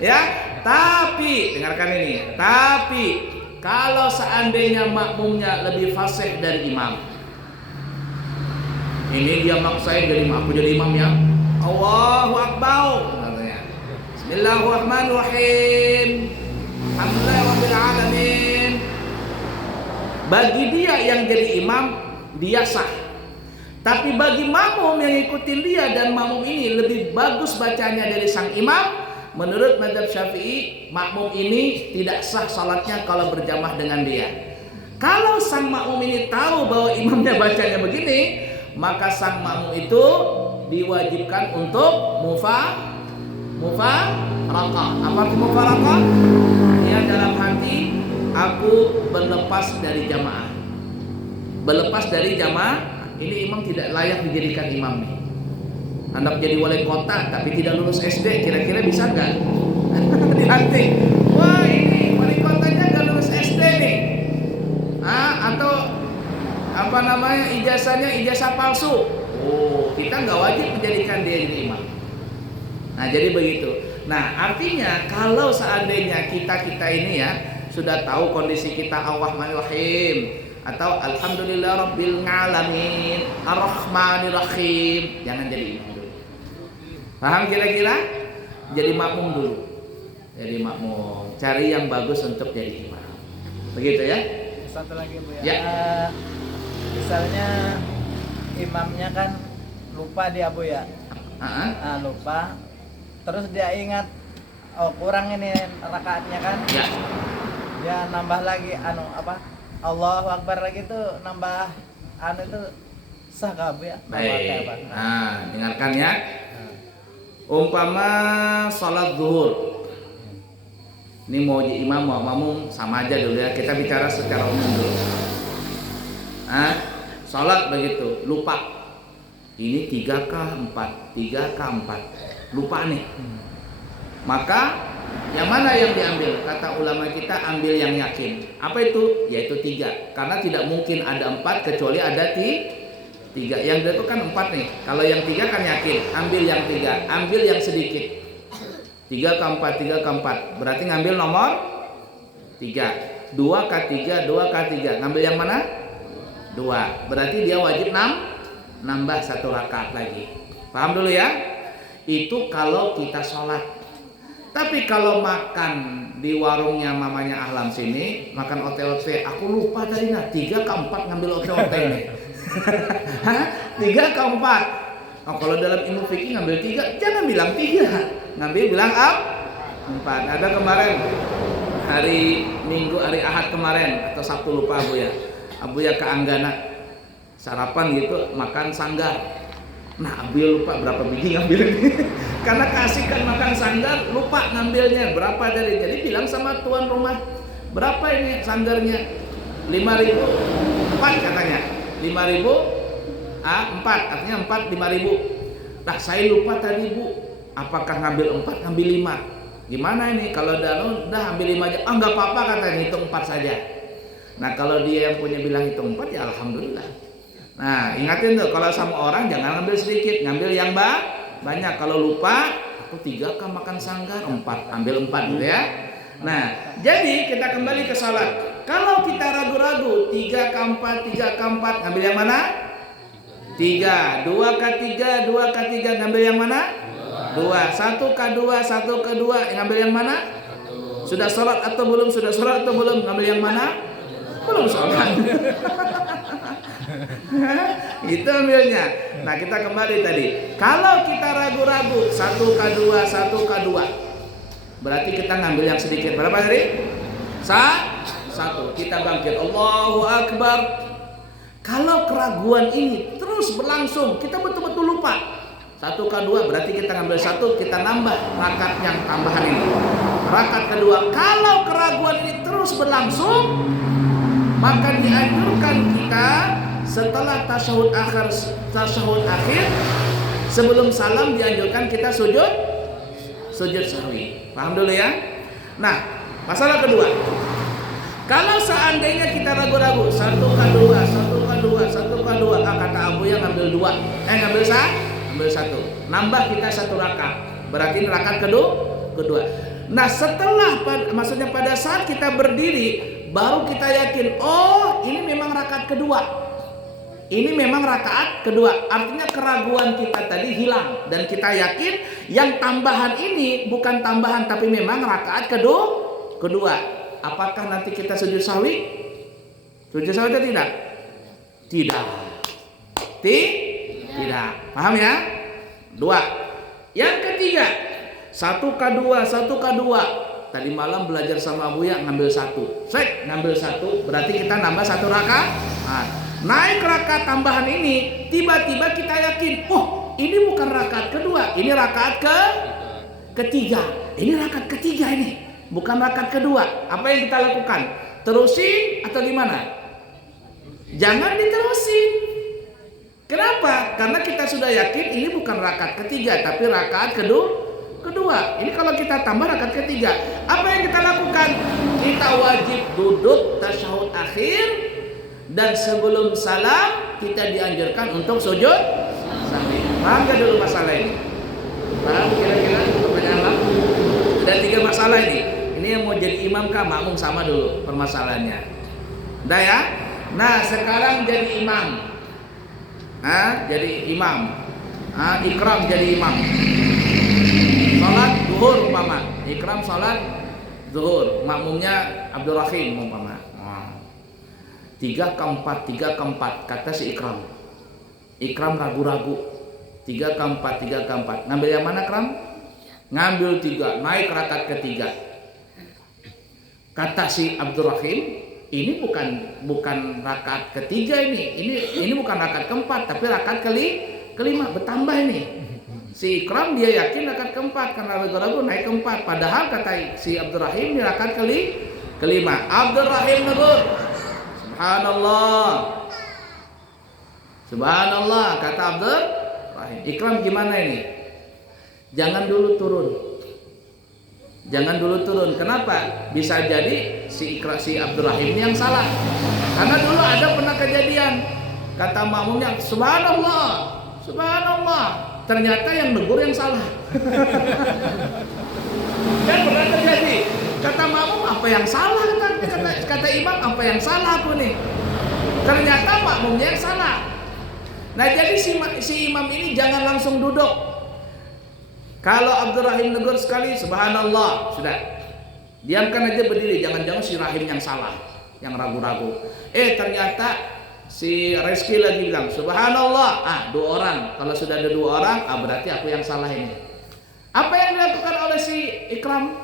Ya, tapi dengarkan ini. Tapi kalau seandainya makmumnya lebih fasih dari imam, ini dia maksain jadi imam, aku jadi imam ya. Allahu Akbar. Bismillahirrahmanirrahim. Alhamdulillahirabbil alamin. Bagi dia yang jadi imam, dia sah. Tapi bagi makmum yang ikutin dia dan makmum ini lebih bagus bacanya dari sang imam, menurut mazhab Syafi'i, makmum ini tidak sah salatnya kalau berjamaah dengan dia. Kalau sang makmum ini tahu bahwa imamnya bacanya begini, maka sang makmum itu diwajibkan untuk mufaraqah. Apa itu mufaraqah? Ya, dalam hati aku berlepas dari jamaah. Berlepas dari jamaah, ini imam tidak layak dijadikan imam nih. Anak jadi wali kota tapi tidak lulus SD, kira-kira bisa nggak? Dilantik. Wah, ini wali kotanya nggak lulus SD nih. Atau apa namanya, ijazahnya ijazah palsu. Oh, kita nggak wajib menjadikan dia jadi imam. Nah, jadi begitu. Nah, artinya kalau seandainya kita ini ya sudah tahu kondisi kita Ar-Rahmanir-Rahim atau Alhamdulillahirabbil alamin, Ar-Rahmanir-Rahim, jangan jadi imam dulu. Paham kira-kira? Jadi makmum dulu. Jadi makmum, cari yang bagus untuk jadi imam. Begitu ya? Satu lagi Bu Ya. Misalnya imamnya kan lupa dia Bu ya. Lupa. Terus dia ingat, oh kurang ini rakaatnya kan? Ya. Dia nambah lagi Allahu Akbar lagi tuh nambah itu sah gak Bu ya? Baik. Dengarkan ya. Umpama salat zuhur. Ini mau jadi imam mau makmum sama aja dulu ya. Kita bicara secara umum dulu. Salat begitu, lupa. Ini 3K4, 3K4. Lupa nih. Maka Yang mana yang diambil? Kata ulama kita ambil yang yakin. Apa itu? Yaitu 3. Karena tidak mungkin ada 4 kecuali ada 3. Yang itu kan 4 nih. Kalau yang 3 kan yakin. Ambil yang 3. Ambil yang sedikit. 3 ke 4, 3 ke 4. Berarti ngambil nomor 3. 2 ke 3, 2 ke 3. Ngambil yang mana? 2. Berarti dia wajib nambah 1 rakaat lagi. Paham dulu ya? Itu kalau kita sholat. Tapi kalau makan di warungnya mamanya Ahlam sini, makan ote-ote, aku lupa tadi 3 ke 4 ngambil ote-ote ini. 3 ke 4. Oh, kalau dalam ilmu fikih ngambil 3, jangan bilang 3. Ngambil bilang 4. Ada kemarin hari Minggu, hari Ahad kemarin atau Sabtu lupa Abu ya ke Anggana sarapan gitu, makan sanggar. Nah, Abu ya lupa berapa biji ngambil ini. Karena kasihkan makan sanggar, lupa ngambilnya berapa dari. Jadi bilang sama tuan rumah, berapa ini sanggarnya? 5.000, 4 katanya. 5.000, 4 artinya 4 5.000. Nah, saya lupa tadi Bu, apakah ngambil 4, ngambil 5? Gimana ini? Kalau udah ambil 5 aja. Enggak apa-apa katanya, hitung 4 saja. Nah, kalau dia yang punya bilang hitung 4 ya alhamdulillah. Nah, ingatin tuh kalau sama orang jangan ngambil sedikit, ngambil yang banyak. Kalau lupa, aku 3 kan makan sanggar, 4, ambil 4 gitu ya. Nah, jadi kita kembali ke salat. Kalau kita ragu-ragu 3 ke 4, 3 ke 4, ngambil yang mana? 3. 2 ke 3, 2 ke 3, ngambil yang mana? 2. 1 ke 2, 1 ke 2, ngambil yang mana? Sudah salat atau belum? Sudah salat atau belum? Ngambil yang mana? Belum salat. Itu ambilnya. Nah, kita kembali tadi. Kalau kita ragu-ragu 1 ke 2, 1 ke 2, berarti kita ngambil yang sedikit. Berapa tadi? 1. Kita bangkit, Allahu Akbar. Kalau keraguan ini terus berlangsung, kita betul-betul lupa 1 ke 2, berarti kita ngambil 1, kita nambah rakaat yang tambahan ini. Rakaat kedua, kalau keraguan ini terus berlangsung, maka dianjurkan kita setelah tasyahud akhir sebelum salam dianjurkan kita sujud sahwi. Paham dulu ya? Nah, masalah kedua. Kalau seandainya kita ragu-ragu 1 ke 2, 1 ke 2, 1 ke 2, kata Abu yang ngambil 2, ngambil 1. Nambah kita 1 rakaat. Berarti rakaat kedua. Nah, maksudnya pada saat kita berdiri baru kita yakin, oh ini memang rakaat kedua. Ini memang rakaat kedua. Artinya keraguan kita tadi hilang dan kita yakin yang tambahan ini bukan tambahan tapi memang rakaat kedua. Apakah nanti kita sujud sahwi? Sujud sahwi atau tidak? Tidak. Tidak. Paham ya? 2. Yang ketiga, 1 ke 2, 1 ke 2. Tadi malam belajar sama Buya ngambil 1. Ngambil 1, berarti kita nambah 1 rakaat. Naik rakaat tambahan ini, tiba-tiba kita yakin, oh ini bukan rakaat kedua, ini rakaat ketiga. Ini rakaat ketiga ini, bukan rakaat kedua. Apa yang kita lakukan? Terusin atau gimana? Jangan diterusin. Kenapa? Karena kita sudah yakin ini bukan rakaat ketiga, tapi rakaat kedua. Ini kalau kita tambah rakaat ketiga, apa yang kita lakukan? Kita wajib duduk tasyahud akhir. Dan sebelum salam kita dianjurkan untuk sujud sahwi. Paham gak dulu masalah ini? Paham kira-kira pertanyaan apa? Ada 3 masalah ini. Ini yang mau jadi imam kah makmum sama dulu permasalahannya. Udah ya? Nah, sekarang jadi imam. Jadi imam. Ikram jadi imam. Salat zuhur umpama. Ikram salat zuhur. Makmumnya Abdul Rahim umpama. 3 ke 4, 3 ke 4, kata si Ikram. Ikram ragu-ragu. 3 ke 4, 3 ke 4. Ngambil yang mana, Ikram? Ngambil 3, naik rakaat ketiga. Kata si Abdul Rahim, ini bukan rakaat ketiga ini. Ini bukan rakaat keempat, tapi rakaat kelima, bertambah ini. Si Ikram dia yakin rakaat keempat karena ragu-ragu naik keempat. Padahal kata si Abdul Rahim ini rakaat kelima. Abdul Rahim negur. Subhanallah, kata Abdul Rahim. Ikram gimana ini? Jangan dulu turun. Jangan dulu turun. Kenapa? Bisa jadi si Abdurrahim ini yang salah. Karena dulu ada pernah kejadian. Kata makmumnya, subhanallah, subhanallah. Ternyata yang negur yang salah. Dan pernah terjadi. Kata makmum, apa yang salah? Kata imam, apa yang salah aku nih? Ternyata makmumnya yang salah. Nah jadi si imam ini jangan langsung duduk. Kalau Abdurrahim negur sekali, subhanallah, sudah. Diamkan aja berdiri, jangan-jangan si Rahim yang salah, yang ragu-ragu. Ternyata si Reski lagi bilang, subhanallah. Dua orang. Kalau sudah ada dua orang, berarti aku yang salah ini. Apa yang dilakukan oleh si Ikram?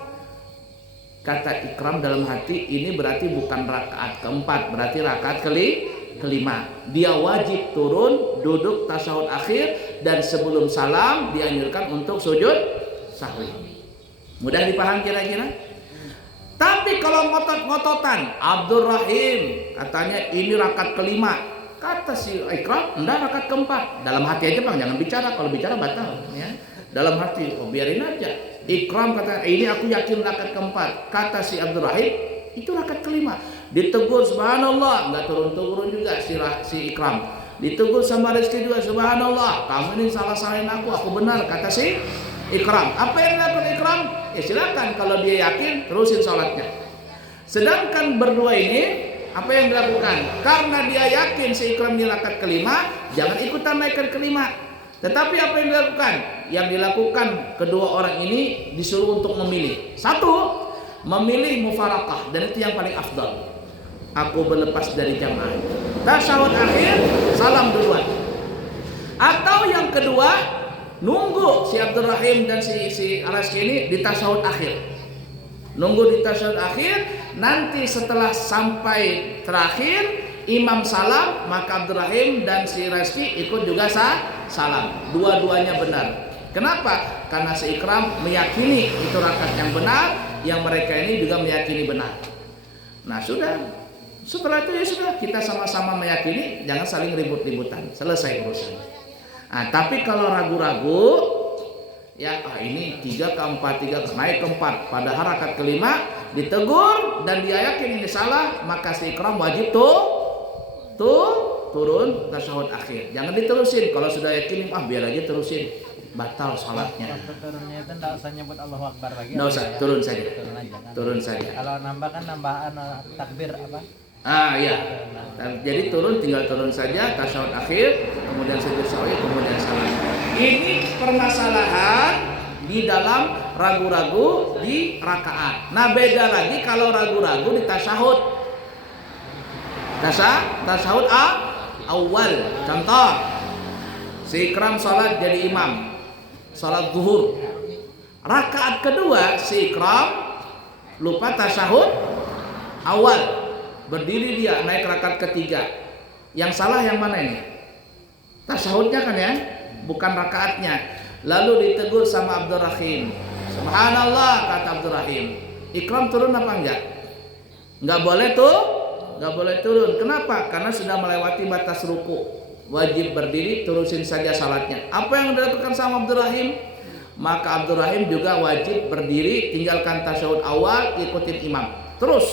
Kata Ikram dalam hati, ini berarti bukan rakaat keempat, berarti rakaat kelima. Dia wajib turun, duduk tasyahud akhir, dan sebelum salam dianjurkan untuk sujud sahwi. Mudah dipaham kira-kira? Tapi kalau ngotot-ngototan, Abdurrahim katanya ini rakaat kelima, kata si Ikram, enggak, rakaat keempat. Dalam hati aja bang, jangan bicara, kalau bicara batal ya. Dalam hati, biarin aja. Ikram kata, ini aku yakin rakaat keempat. Kata si Abdurrahim, itu rakaat kelima. Ditegur subhanallah, enggak turun-turun juga si Ikram. Ditegur sama Rizki juga, subhanallah, kamu ini salah-salahin aku benar, kata si Ikram. Apa yang dilakukan Ikram? Silakan, kalau dia yakin terusin sholatnya. Sedangkan berdua ini apa yang dilakukan? Karena dia yakin si Ikram di rakaat kelima, jangan ikutan naikkan kelima. Tetapi apa yang dilakukan? Yang dilakukan kedua orang ini disuruh untuk memilih. Satu, memilih mufarakah, dan itu yang paling afdal. Aku berlepas dari jamaah. Tasyahud akhir, salam duluan. Atau yang kedua, nunggu si Abdurrahim dan si Araski ini di tasyahud akhir. Nunggu di tasyahud akhir, nanti setelah sampai terakhir imam salam, maka Abdurrahim dan si Araski ikut juga salam. Dua-duanya benar. Kenapa? Karena si Ikram meyakini itu rakaat yang benar, yang mereka ini juga meyakini benar. Nah sudah. Setelah itu ya sudah, kita sama-sama meyakini, jangan saling ribut-ributan, selesai urusan. Tapi kalau ragu-ragu, ya ini 3 ke 4, naik ke 4, pada rakaat kelima ditegur dan dia yakin ini salah, maka si Ikram wajib turun tasyahud akhir. Jangan diterusin, kalau sudah yakin, biar aja terusin, batal salatnya. Turunnya itu tidak usah nyebut Allahu Akbar lagi. Tidak usah, turun saja. Turun saja. Kalau nambah kan nambahan takbir apa? Ya. Jadi tinggal turun saja tasyahud akhir, kemudian sujud sahwi, kemudian salam. Ini permasalahan di dalam ragu-ragu di rakaat. Nah, beda lagi kalau ragu-ragu di tasyahud. Tasyahud awal. Contoh, si Ikram salat jadi imam, salat zuhur. Rakaat kedua si Ikram lupa tasyahud awal. Berdiri dia naik rakaat ketiga. Yang salah yang mana ini? Tasyahudnya kan ya, bukan rakaatnya. Lalu ditegur sama Abdurrahim. Subhanallah, kata Abdurrahim. Ikram turun apa enggak? Enggak boleh turun. Kenapa? Karena sudah melewati batas ruku. Wajib berdiri, terusin saja salatnya. Apa yang dilakukan sama Abdurrahim? Maka Abdurrahim juga wajib berdiri, tinggalkan tasyahud awal, ikutin imam. Terus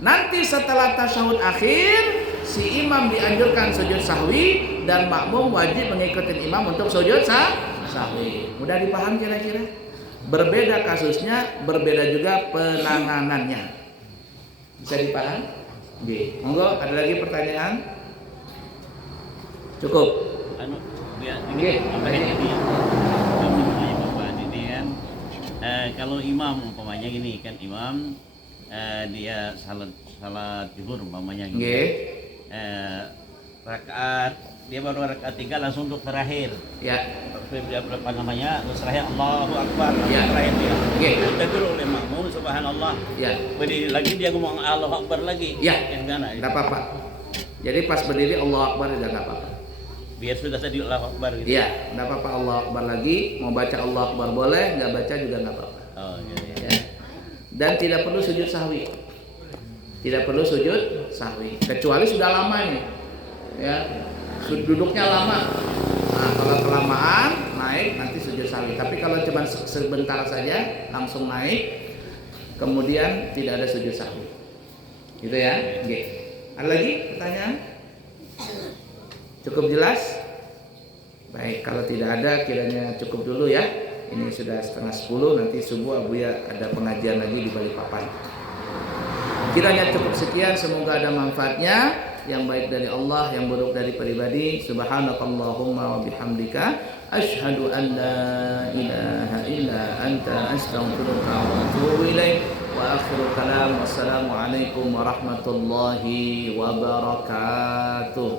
nanti setelah tasyahud akhir, si imam dianjurkan sujud sahwi dan makmum wajib mengikuti imam untuk sujud sahwi. Mudah dipaham kira-kira? Berbeda kasusnya, berbeda juga penanganannya. Bisa dipaham? Monggo, ada lagi pertanyaan? Cukup. Kalau imam umpamanya gini kan, imam dia salat zuhur umpamanya gitu. Rakaat dia baru rakaat 3 langsung untuk terakhir. Ya. Dia apa namanya? Terakhir Allahu Akbar. Ya. Terakhir dia. Ditegur oleh makmum subhanallah. Ya. Berdiri lagi dia ngomong Allahu Akbar lagi. Ya. Yang mana? Enggak apa-apa. Jadi pas berdiri Allahu Akbar juga enggak apa-apa. Biar sudah tadi Allahu Akbar gitu. Iya, enggak apa-apa, Allahu Akbar lagi. Mau baca Allahu Akbar boleh, enggak baca juga enggak apa-apa. Oh iya. Ya. Dan tidak perlu sujud sahwi. Tidak perlu sujud sahwi, kecuali sudah lama nih. Ya. Duduknya lama. Nah, kalau kelamaan naik nanti sujud sahwi. Tapi kalau cuma cuma sebentar saja langsung naik, kemudian tidak ada sujud sahwi. Gitu ya. Oke. Ada lagi pertanyaan? Cukup jelas? Baik, kalau tidak ada kiranya cukup dulu ya. Ini sudah setengah 10, nanti subuh Abuya ada pengajian lagi di Balikpapan. Kiranya cukup sekian, semoga ada manfaatnya, yang baik dari Allah, yang buruk dari pribadi. Subhanakallahumma wa bihamdika asyhadu an la ilaha illa anta astaghfiruka wa atubu ilaik. Wa akhiru kalam, wassalamu alaikum warahmatullahi wabarakatuh.